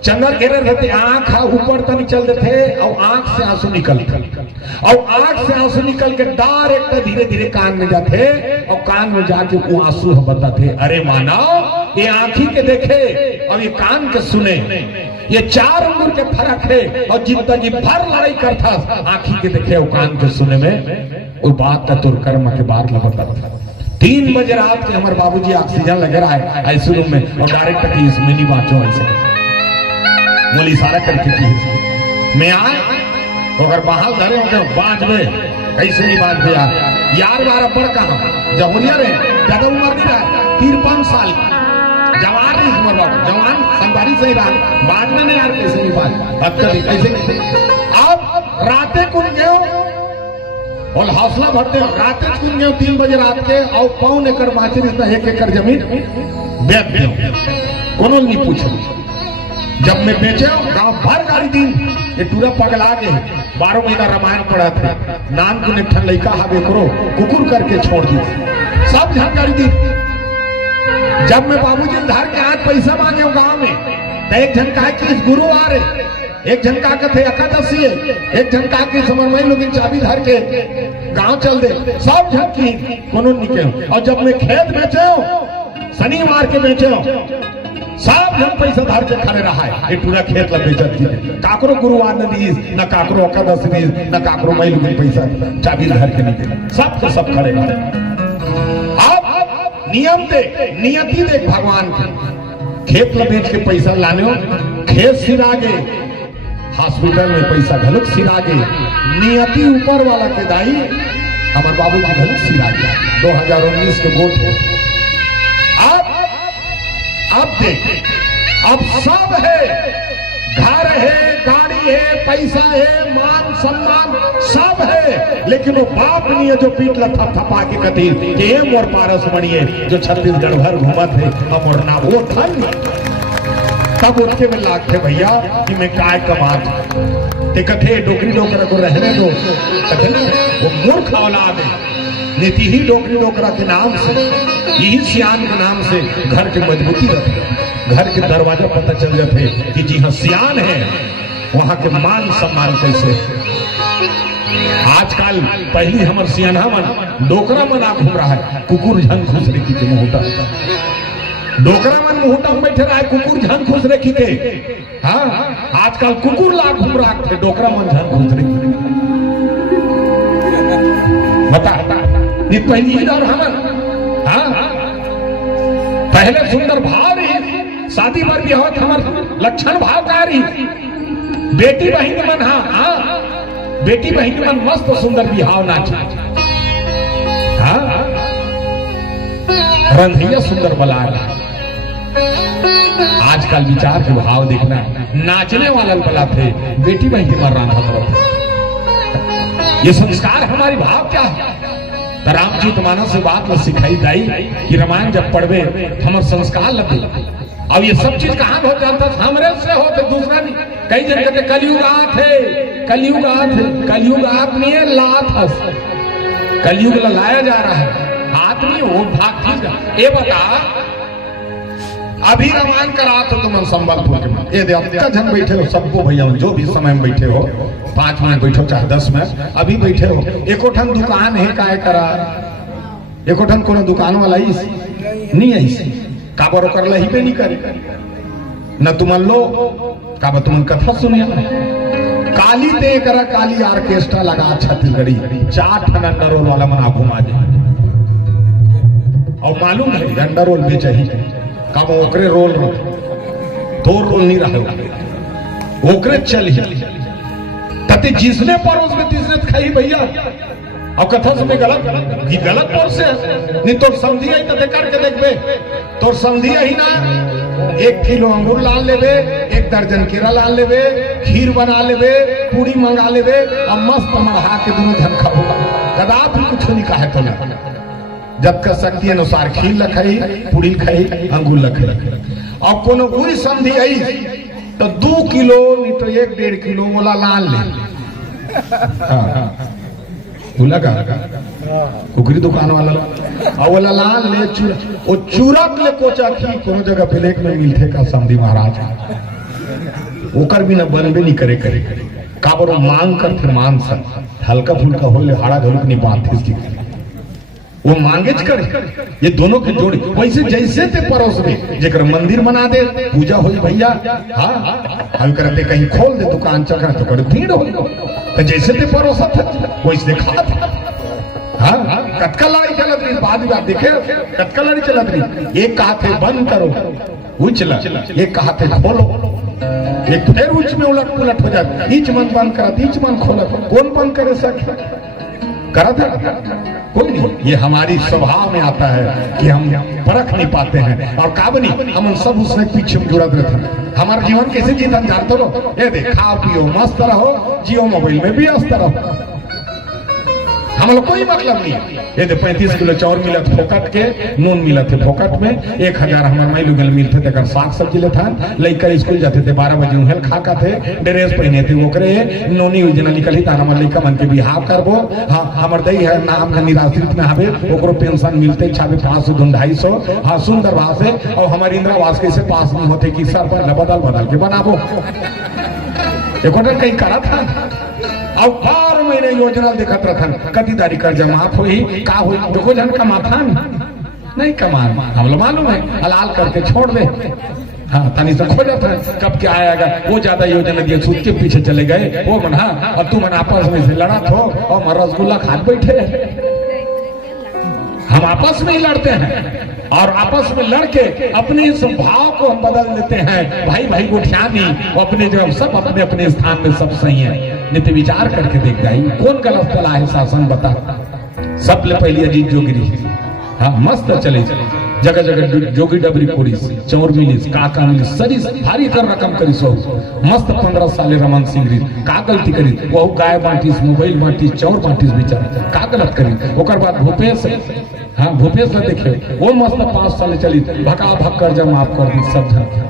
चंदर घेरे रहते आंख ऊपर तक चल देते और आंख से आंसू निकलते और आंख से आंसू निकल के डायरेक्ट धीरे धीरे कान में जाते और कान में जाके वो आंसू बताते अरे मानव ये आंखी के देखे और ये कान के सुने ये 4 उम्र के फर्क है और जिंदगी भर लड़ाई करता आंखी के देखे और कान के सुने में वो बात का तुर कर्म के बाद लगता था 3 बजे रात के हमारे बाबूजी ऑक्सीजन लगे रहा है आईसीयू रूम में और डायरेक्ट इसमें नहीं बाँचो ऐसे बोली सारा करके की मैं आए अगर बाहर धरे होते बाज में कैसे नहीं बाज में यार बार अब्बड़ कहा जमुनिया रे ज्यादा उम्र नहीं रहा 53 साल जवान नहीं उम्र बाबू जवान संदारी से ही रहा बाज में नहीं यार कैसे नहीं बाज अब कभी कैसे अब रातें कुन गए और हौसला भरते रातें कुन गए 3 बजे रात के और 1.25 एकड़ बाँचे 1 एकड़ जमीन बेच दो कोनो नहीं पूछो जब मैं बेचे गांव भर गाड़ी दिन ये पूरा पगला गए 12 महीना रामायण पढ़ा थे नान को निठन लड़का हावे करो कुकुर करके छोड़ दी सब जानकारी दी जब मैं बाबूजी धार के आज पैसा मांगे गांव में तो एक जन का कि गुरु आ रहे एक जन का थे एकादशी है एक जन का के समर में लोग चाबी धर के गांव चल दे सब जन की कोनो निके और जब मैं खेत बेचे शनिवार के बेचे सब जन पैसा धर के खड़े रहा है ये पूरा खेत ला बेचत की काकरो गुरुवार न दीस न काकरो एकादशी दीस न काकरो मई लोग पैसा चाबी धर के निकले सब के सब खड़े रहे अब नियम देख नियति देख भगवान की खेत ला बेच के पैसा लाने खेत सिरा गए हॉस्पिटल में पैसा घलुक सिरा गए नियति ऊपर वाला के दाई हमारे बाबू जी घलुक सिरा गया 2019 के वोट है अब देख अब सब है घर है गाड़ी है पैसा है मान सम्मान सब है लेकिन वो बाप नहीं है जो पीट ला थपथपा के कथी कि ये मोर पारस बनिए जो छत्तीसगढ़ भर घूमत है हम और ना वो धन तब उसके में लागते भैया कि मैं काय कमात ते कथे डोकरी डोकरा को रहने दो कथे वो मूर्ख औलाद है नीति ही डोकरी डोकरा के नाम से यही सियान के नाम से घर की मजबूती रखे घर के दरवाजा पता चल जाते कि जी हाँ सियान है वहां के मान सम्मान कैसे आजकल पहली हमारे सियाना मन डोकरा मन आ घूम रहा है कुकुर झन खुश रेखी के मुहूर्ता डोकरा मन मुहूर्ता में बैठे रहा है कुकुर झन खुश रेखी के हाँ आजकल कुकुर ला घूम रहा है डोकरा मन झन खुश रेखी बता ये पहली दौर हमन हाँ पहले सुंदर भाव रही शादी पर भी होत हमार लक्षण भाव का रही बेटी बहन मन हाँ बेटी बहन मन मस्त सुंदर बिहाव नाच हाँ रंधिया सुंदर बला आजकल विचार के भाव देखना नाचने वाला बला थे बेटी बहन के मर रहा ये संस्कार हमारी भाव क्या है तो रामचरित मानस से बात में सिखाई दाई कि रामायण जब पढ़वे हमारे संस्कार लगे अब ये सब चीज कहाँ हो जाता हमरे से होते दूसरा नहीं कई जन कहते कलयुग आत है कलयुग आत है कलयुग आत नहीं है लात हस कलयुग लाया जा रहा है हाथ नहीं वो भाग ये बता अभी रामायण करा तो तुम संबलपुर के ये देखो जन बैठे हो सबको भैया जो भी समय में बैठे हो 5 मिनट बैठो चाहे 10 मिनट अभी बैठे हो एको ठन दुकान है काय करा एको ठन कोनो दुकान वाला नहीं है काबर कर लही पे नहीं करे न तुम लो का बा तुमन कथा सुनिया काली दे करा काली ऑर्केस्ट्रा लगा छत्तीसगढ़ी 4 ठन अंडर रोल वाला मना घुमा दे और मालूम है अंडर रोल बेच ही काम ओकरे रोल दो रोल नहीं रहा ओकरे चल ही तते जिसने परोस में तीसरे खाई भैया और कथा सुने गलत ये गलत तौर से नहीं तो समझी आई तते करके देखबे तो समझी ही ना 1 किलो अंगूर लाल लेबे 1 दर्जन केरा लाल लेबे खीर बना लेबे पूरी मंगा लेबे और मस्त मढ़ा के दोनों जन खाओ कदापि कुछ नहीं कहा तो जब का शक्ति अनुसार खीर लखाई पूरी खाई अंगूर लखाई और कोनो बुरी संधि आई तो 2 किलो नहीं तो 1-1.5 किलो बोला लाल ले बोला का कुकरी दुकान वाला और बोला लाल ले चूरा ले कोचा की कोनो जगह ब्लैक में मिलते का संधि महाराज ओकर भी न बनबे नहीं करे काबरो मांग कर थे मान सन हल्का फुल्का हो ले हाड़ा घलुक नहीं बांधे की वो मांगेच करे ये दोनों के जोड़ी वैसे जैसे ते परोस में जेकर मंदिर बना दे पूजा हो भैया हाँ हम करते कहीं खोल दे दुकान चक्कर तो कर भीड़ हो तो जैसे ते परोसा था वैसे खा था हाँ कटका लड़ाई चलत रही बात देखे कटका लड़ाई चलत रही एक कहा थे बंद करो उचला एक कहा थे खोलो एक फिर उच में उलट पुलट हो जाती ईच मन बंद करा ईच मन खोला कौन बंद करे सके करा था कोई नहीं ये हमारी स्वभाव में आता है कि हम परख नहीं पाते हैं और काबनी हम उन सब उसने पीछे जुड़ा रहते हमारा जीवन कैसे जीता जानते हो ये देख खाओ पियो मस्त रहो जियो मोबाइल में भी व्यस्त रहो हम लोग कोई मतलब नहीं ये दे 35 किलो चाउर मिला फोकट के नून मिला थे फोकट में 1000 हमारे माई लोग मिलते थे साग सब्जी ले था लड़का स्कूल जाते थे 12 बजे उहल खा का थे ड्रेस पहने थे ओकरे नोनी योजना निकली था हमारे लड़का मन के बिहाव करबो हाँ हमार दई है नाम का निराश्रित में हवे ओकरो पेंशन मिलते 500-250 हाँ सुंदर भाव से और हमारे इंदिरा आवास कैसे पास नहीं होते कि सर पर बदल के बनाबो एक कहीं करा था और 12 महीने योजना देखत रहन कतिदारी कर्जा माफ होई का होई देखो जन कमाथा नहीं कमान हम लोग मालूम है हलाल करके छोड़ दे हाँ तनी से खो जाता है कब क्या आएगा वो ज्यादा योजना दिए सूद के पीछे चले गए वो मन हाँ और तू मन आपस में से लड़ा थो और मैं रसगुल्ला खा बैठे हम आपस में ही लड़ते हैं और आपस में लड़के अपने इस भाव को हम बदल देते हैं भाई गुठियानी अपने जो सब अपने अपने स्थान में सब सही है नित्य विचार करके देख जाए कौन गलत चला है शासन बता सब ले पहले अजीत जोगिरी हाँ मस्त चले जगह जगह जोगी डबरी कोड़ी चौर मिली काका मिली सरी भारी कर रकम करी सो मस्त 15 साले रमन सिंह री का गलती करी वो गाय बांटीस मोबाइल बांटीस चौर बांटीस बेचारा का गलत करी ओकर बाद भूपेश हाँ भूपेश ने देखे वो मस्त 5 साल चली भका भक कर जब माफ कर दी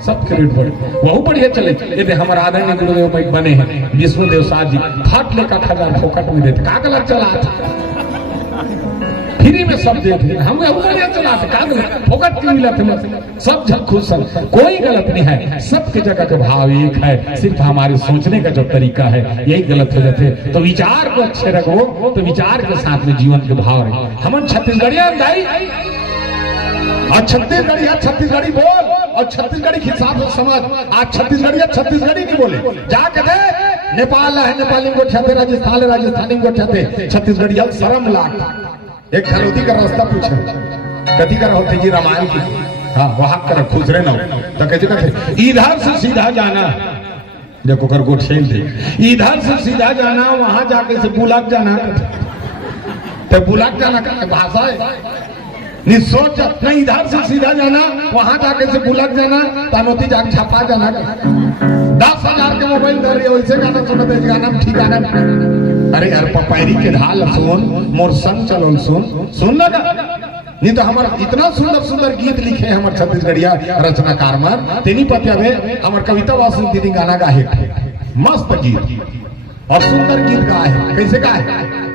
सब क्रेडिट बढ़े वह बढ़िया चले यदि हमारे आदरणीय गुरुदेव बने हैं विष्णुदेव शाह जी फट ले का खजार फोकट में देते का गलत चला फ्री में सब देते हम बढ़िया चलाते का गलत फोकट की मिला थे सब जब खुश कोई गलत नहीं है सबके जगह के भाव एक है सिर्फ हमारे सोचने का जो तरीका है यही गलत हो जाते तो विचार को अच्छे रखो तो विचार के साथ में जीवन के भाव रहे हम छत्तीसगढ़िया भाई और छत्तीसगढ़ी बोल और छत्तीसगढ़ी के हिसाब से समझ आज छत्तीसगढ़ी नहीं बोले जाके दे नेपाल है नेपाली को छते राजस्थानी को छते छत्तीसगढ़िया शर्म लाग एक खलोती का रास्ता पूछे कथी कर होते जी रामायण की हाँ वहां कर खुश रहे ना तो कहते इधर से सीधा जाना देखो कर को ठेल दे इधर से सीधा जाना वहां जाके से बुलाक जाना तो बुलाक जाना का भाषा है नहीं सोच नहीं इधर से सीधा जाना वहां जाके से बुलाक जाना तानोती जाके छापा जाना 10,000 के मोबाइल धर रही वैसे गाना सुना दे गाना ठीक गाना अरे यार पपैरी के ढाल सुन मोर संग चलो सुन लगा नहीं तो हमारा इतना सुंदर गीत लिखे हमारे छत्तीसगढ़िया रचनाकार मन तेनी पतिया में हमारे कविता वासु दीदी गाना गाहे मस्त गीत और सुंदर गीत गाए कैसे गाए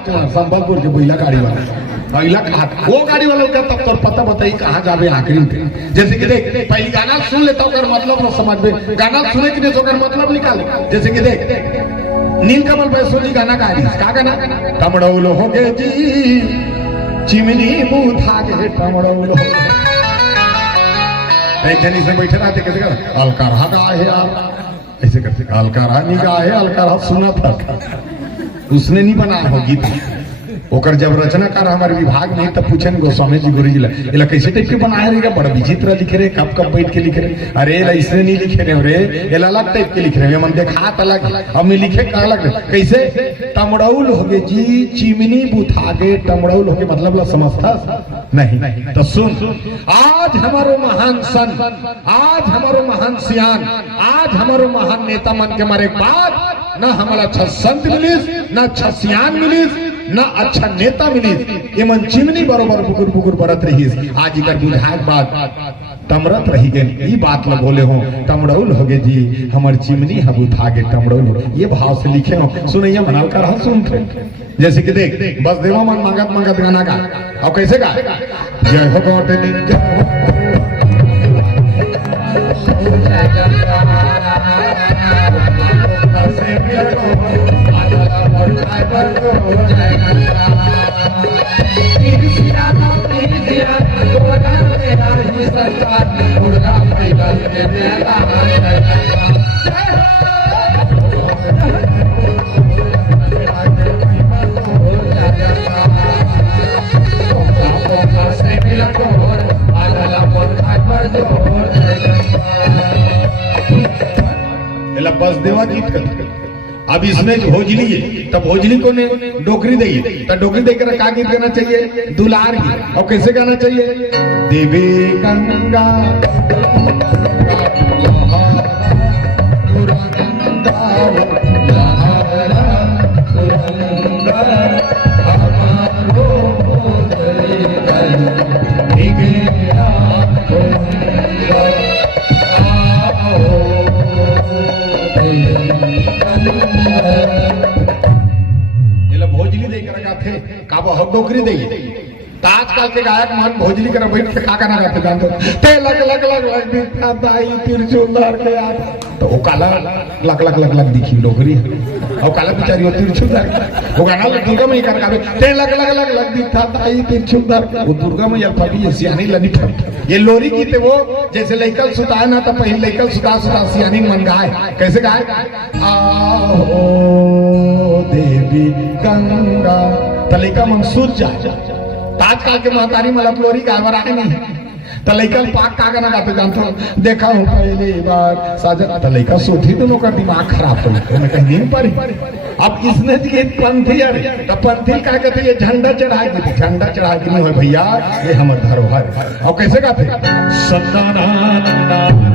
खाते हैं संबलपुर के बैला गाड़ी वाला बैला खाते वो गाड़ी वाला का तब तो पता बताई कहाँ जावे आखिरी में। जैसे कि देख पहली गाना सुन लेता हूँ मतलब न समझ में गाना सुने कि नहीं तो मतलब निकाले। जैसे कि देख नीलकमल बैसो जी गाना गा रही का गाना टमड़ौल हो गए जी चिमनी बूथा के टमड़ौल एक जनी से बैठे रहते कैसे कर अलकारा गा है यार ऐसे करते अलकारा नहीं गा है अलकारा सुना था उसने नहीं बनाया हो गीत ओकर जब रचनाकार हमारे विभाग में तब पूछे गोस्वामी जी गुरु जी ला कैसे टाइप के बनाया रहेगा बड़ा विचित्र लिख रहे कब कब बैठ के लिख रहे अरे इसने नहीं लिखे रहे रे ये अलग टाइप के लिख रहे मन देखा अलग अब मैं लिखे का अलग कैसे टमड़ौल हो गए जी चिमनी बुथा गए टमड़ौल हो गए मतलब ला समझता नहीं तो सुन आज हमारो महान सन आज हमारो महान सियान आज हमारो महान नेता मन के मारे बाद न हमारा अच्छा संत मिलिस न अच्छा सियान मिलिस ना अच्छा नेता मिली ये मन चिमनी बरोबर बुकुर बुकुर बरत रही आज इकर बुझाक बात तमरत रही गई बात ल बोले हो टमड़ौल हो गए जी हमर चिमनी हम उठा के टमड़ौल ये भाव से लिखे हो सुनैया मनाल कर हम सुनते जैसे कि देख बस देवा मन मांगत मांगत गाना गा और कैसे गा जय हो गोटे बस देवा गीत करते अब इसमें भोजली है तब भोजली को ने डोकरी दी तो डोकरी देकर का गीत गाना चाहिए दुलार गीत और कैसे गाना चाहिए देवी गंगा डोकरी दी आजकल के गायक मन भोजली कर बैठ के का गाना गाते जानते ते लग लग लग लग दिखा दाई तिरछुलदार के यार तो वो काला लग लग लग लग दिखी डोकरी और काला बेचारी वो तिरछुलदार वो गाना दुर्गा में कर गावे ते लग लग लग लग दिखा दाई तिरछुलदार वो दुर्गा में अल्फाबी ये सियानी लनी ये लोरी गीत है वो जैसे लइकल सुताए ना तो पहले लइकल सुता सुता सियानी मन गाए कैसे गाए आओ देवी गंगा तलिका मंसूर जा आजकल के महतारी मतलब लोरी गायवर आए नहीं तलिका पाक का गाना गाते जानते देखा हूँ पहली बार साजन तलिका सोती दोनों का दिमाग खराब हो मैं कहीं नहीं पड़ी अब इसने पंथी तो पंथी क्या कहते ये झंडा चढ़ाएगी झंडा चढ़ाएगी नहीं है भैया ये हमारे धरोहर और कैसे गाते सत्यानंद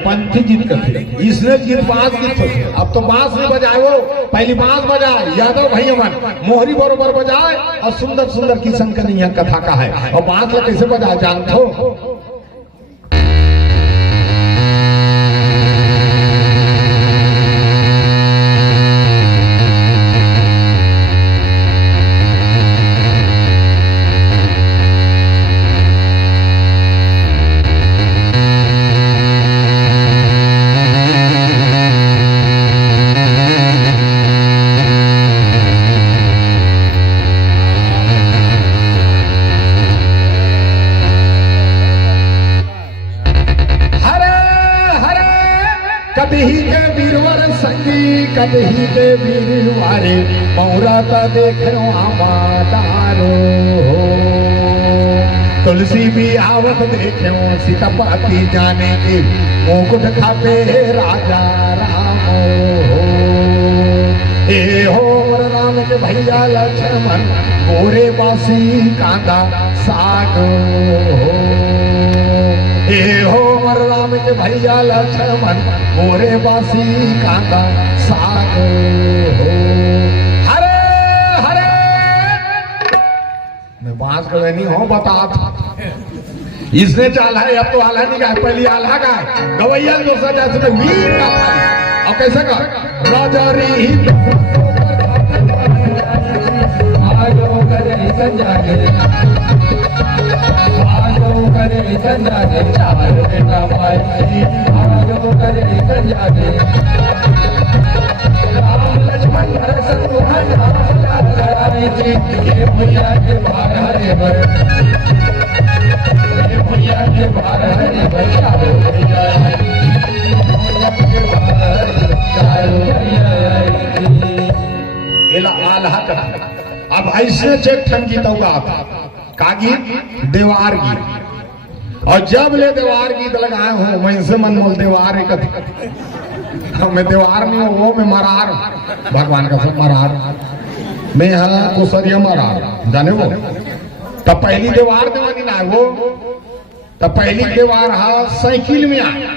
पंथी जीत करते इसने जीत बांस गीत अब तो बांस नहीं बजाए वो पहली बांस बजाए यादव भैया मन मोहरी बरोबर बजाए और सुंदर सुंदर किशन का नहीं कथा का है और बांस ला कैसे बजाए जानते हो दही के वीर वारे मौरात देखो आमादारो तुलसी भी आवत देखो सीतापति जाने के मुकुट खाते राजा राम ए हो राम के भैया लक्ष्मण मोरे बासी कांदा साग ए हो राम के भैया लक्ष्मण मोरे बासी कांदा साग हरे हरे मैं बांस का नहीं हूं बता था इसने चाला है अब तो आला नहीं गाय पहली आला गाय गवैया जो सजा उसने वीर का था अब कैसे का राजारी आजो करे संजागे आजो करे संजागे चार बेटा भाई आजो करे संजागे राम लक्ष्मण भरत शत्रुघ्न लड़ाई की ये भैया के बाहर हरे भर ये भैया के बाहर हरे भर चारों भैया के बाहर चारों भैया एला आल्हा कर अब ऐसे चेक ठन गीत होगा का गीत देवार गीत और जब ले देवार गीत लगाए हो मैं से मन मोल देवार एक मैं देवार नहीं हूँ वो मैं मरार भगवान का सब मरार मैं यहाँ कुसरिया मरार जाने वो तब पहली देवार देवानी ना वो तब पहली देवार हा साइकिल में आया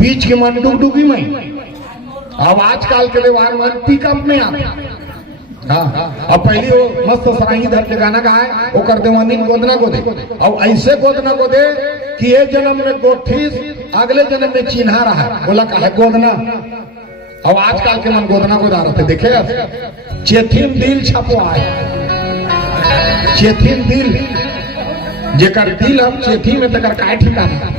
बीच के मन डुगडुगी में अब आजकल के देवार मन पिकअप में आता हाँ अब पहली वो मस्त सराही धर के गाना गाए वो कर दे वनी गोदना को दे अब ऐसे गोदना को दे कि ये जन्म में गोठीस अगले जन्म में चिन्हा रहा है बोला का है गोदना अब आजकल के मन गोदना को दा रहे देखे चेथिन दिल छपो आए चेथिन दिल जेकर दिल हम चेथी में तकर काय ठिकाना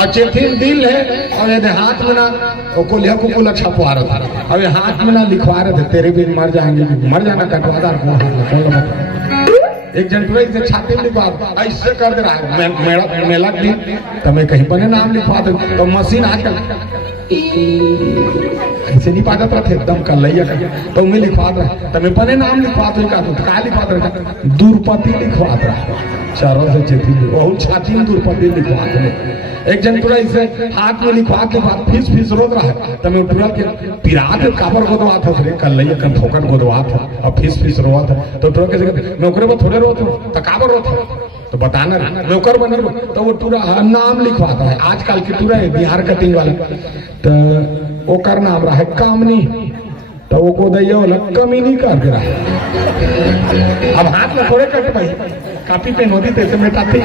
और चेथिन दिल है और ये हाथ में ना को लिया को बोला छपवा रहा था अब ये हाथ में ना लिखवा रहे थे तेरे भी मर जाएंगे मर जाना कटवादार को एक जन से छाते में लिखवा ऐसे कर दे रहा है मेरा मेला की तो मैं कहीं पर नाम लिखवा दे तो मशीन आजकल ऐसे नहीं पाता था एकदम कर लिया तो मैं लिखवा रहा तो मैं पने नाम लिखवा दो क्या लिखवा रहा दुर्पति लिखवा रहा चारों से चेती बहुत छाती में दुर्पति लिखवा दे एक जन तुरा इसे हाथ में लिखवा के बाद फीस फीस रोक रहा है तो मैं तुरा के पिरात काबर गोदवा था उसने कर लिया कन ठोकर गोदवा था और फीस फीस रोवा था तो तुरा कैसे मैं ओकरे में थोड़े रोता तो काबर रोता तो बताना मैं ओकर बने तो वो तुरा नाम लिखवाता है आजकल की तुरा है बिहार कटिंग वाला तो ओकर नाम रहा है कामनी तो वो को दैया वाला कमी नहीं कर दे रहा है अब हाथ में थोड़े कट भाई काफी पेन होती तैसे मेटाती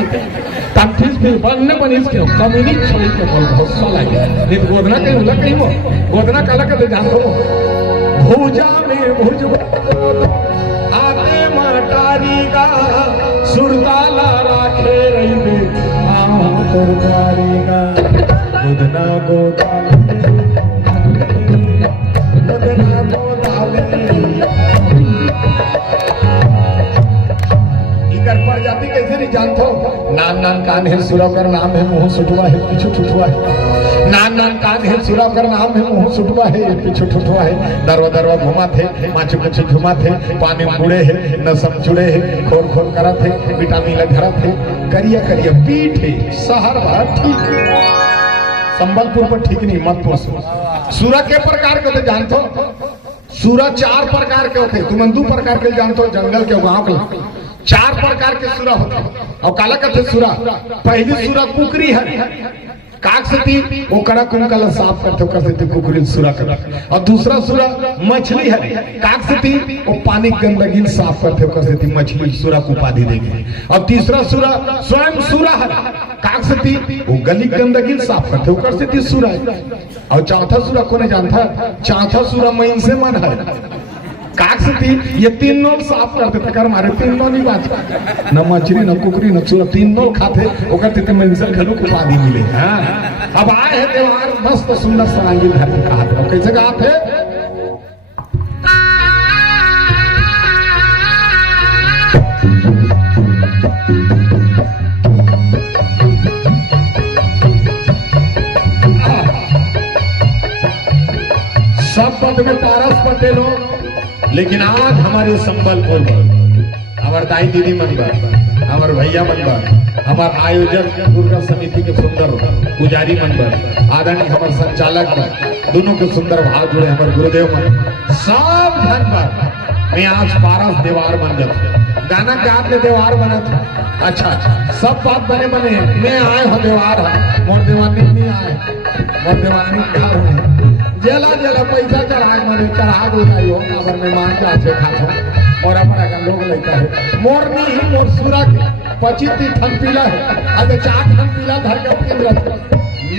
तब फीस भी बनने बनिस के कमी नहीं छोड़ी के बोल हौसला लगे नहीं गोदना कहीं उला कहीं वो गोदना काला कर जान दो भुजा में भुज आते मटारी का सुरताला राखे रही दे तुरतारी का गोदना गोदाल प्रजाति कैसे नहीं जानते हो नान नान कान है सुराकर नाम है मुंह सुटवा है पीछू ठुठुआ है नान नान कान है सुराकर नाम है मुंह सुटवा है पीछू ठुठुआ है दरवा दरवा घुमा थे माचू कुछ घुमा थे पानी मुड़े है न समझुड़े है खोल खोल करा थे विटामिन धरा थे करिया करिया पीठ है शहर बाहर ठीक है संबलपुर पर ठीक नहीं मत पोसो सूरा के प्रकार के तो जानते हो सूरा 4 प्रकार के होते तुम 2 प्रकार के जानते हो जंगल के गांव के 4 प्रकार के सूरा होते और काला कहते सूरा पहली सूरा कुकरी है काक सती वो कड़ा कुंकल साफ करते कर सकते कुकरी सूरा कर और दूसरा सूरा मछली है काक सती वो पानी गंदगी साफ करते कर सकती मछली सूरा को उपाधि देगी और तीसरा सूरा स्वयं सूरा है काक सती वो गली गंदगी साफ करते कर सकती सूरा और चौथा सूरा को नहीं जानता चौथा सूरा मईन से मन है काकसती ये 3 नोल साफ करते तकर मारे 3 नोल नहीं बात न मछली न कुकरी न चूरा 3 नोल खाते ओकर ते मेंशन घलो को उपाधि मिले हां अब आए है त्योहार मस्त सुंदर सरांगी धरती का हाथ कैसे गात है सब लेकिन आज हमारे संबलपुर में हमारे दाई दीदी मन बा, हमारे भैया मन बा, हमारे आयोजक दुर्गा समिति के सुंदर पुजारी मन बा, आदरणीय हमारे संचालक बा, दोनों के सुंदर भाव जुड़े हमारे गुरुदेव मन सब धन बा। मैं आज पारस देवार बन जाता, गाना गात ले देवार बनत। अच्छा सब बात बने बने मैं आए हो देवार है, मोर दीवानी नहीं आए, मोर दीवानी कार में जेला जेला पैसा चढ़ा मने चढ़ा दो हो अगर मेहमान का अच्छे खातो और अपना का लोग लेता है मोर नहीं ही मोर सूरा के 25 ठन पीला है अरे 4 ठन पीला धर के पीन रख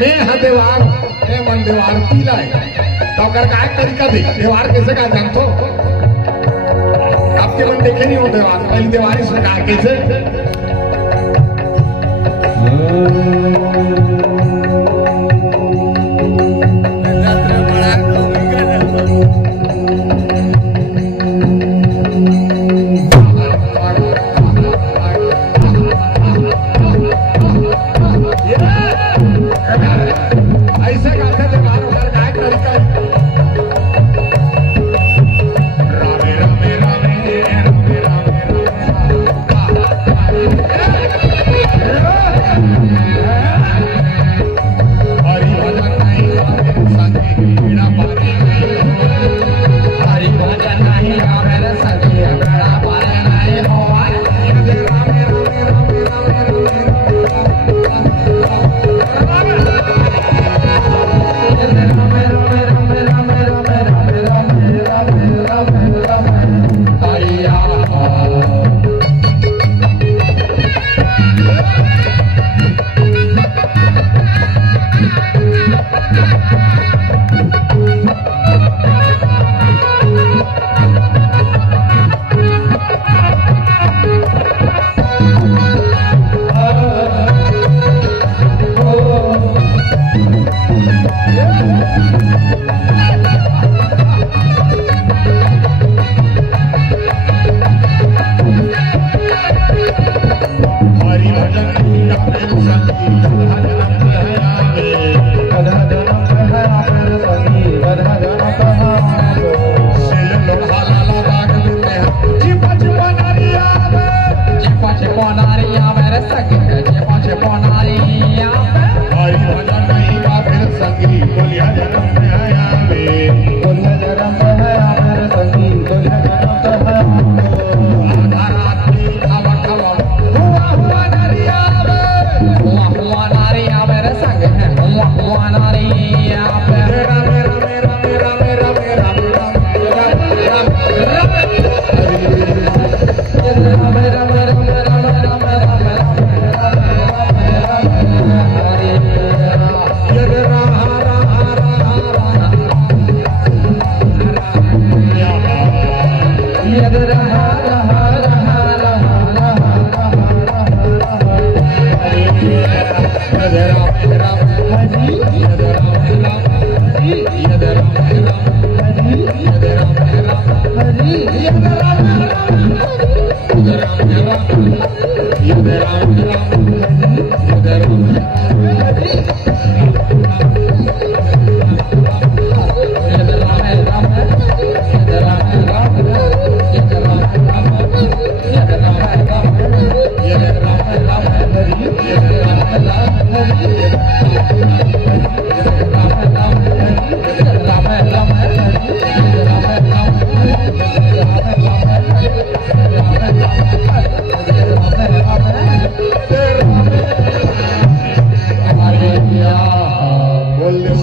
मैं है देवार ए मन देवार पीला है तो अगर का तरीका दे देवार कैसे का जानतो आपके मन देखे नहीं हो देवार पहली देवारी सुना कैसे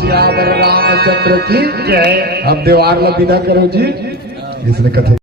रामचंद्र की जय। अब देवार ला विदा करो जी इसने कथे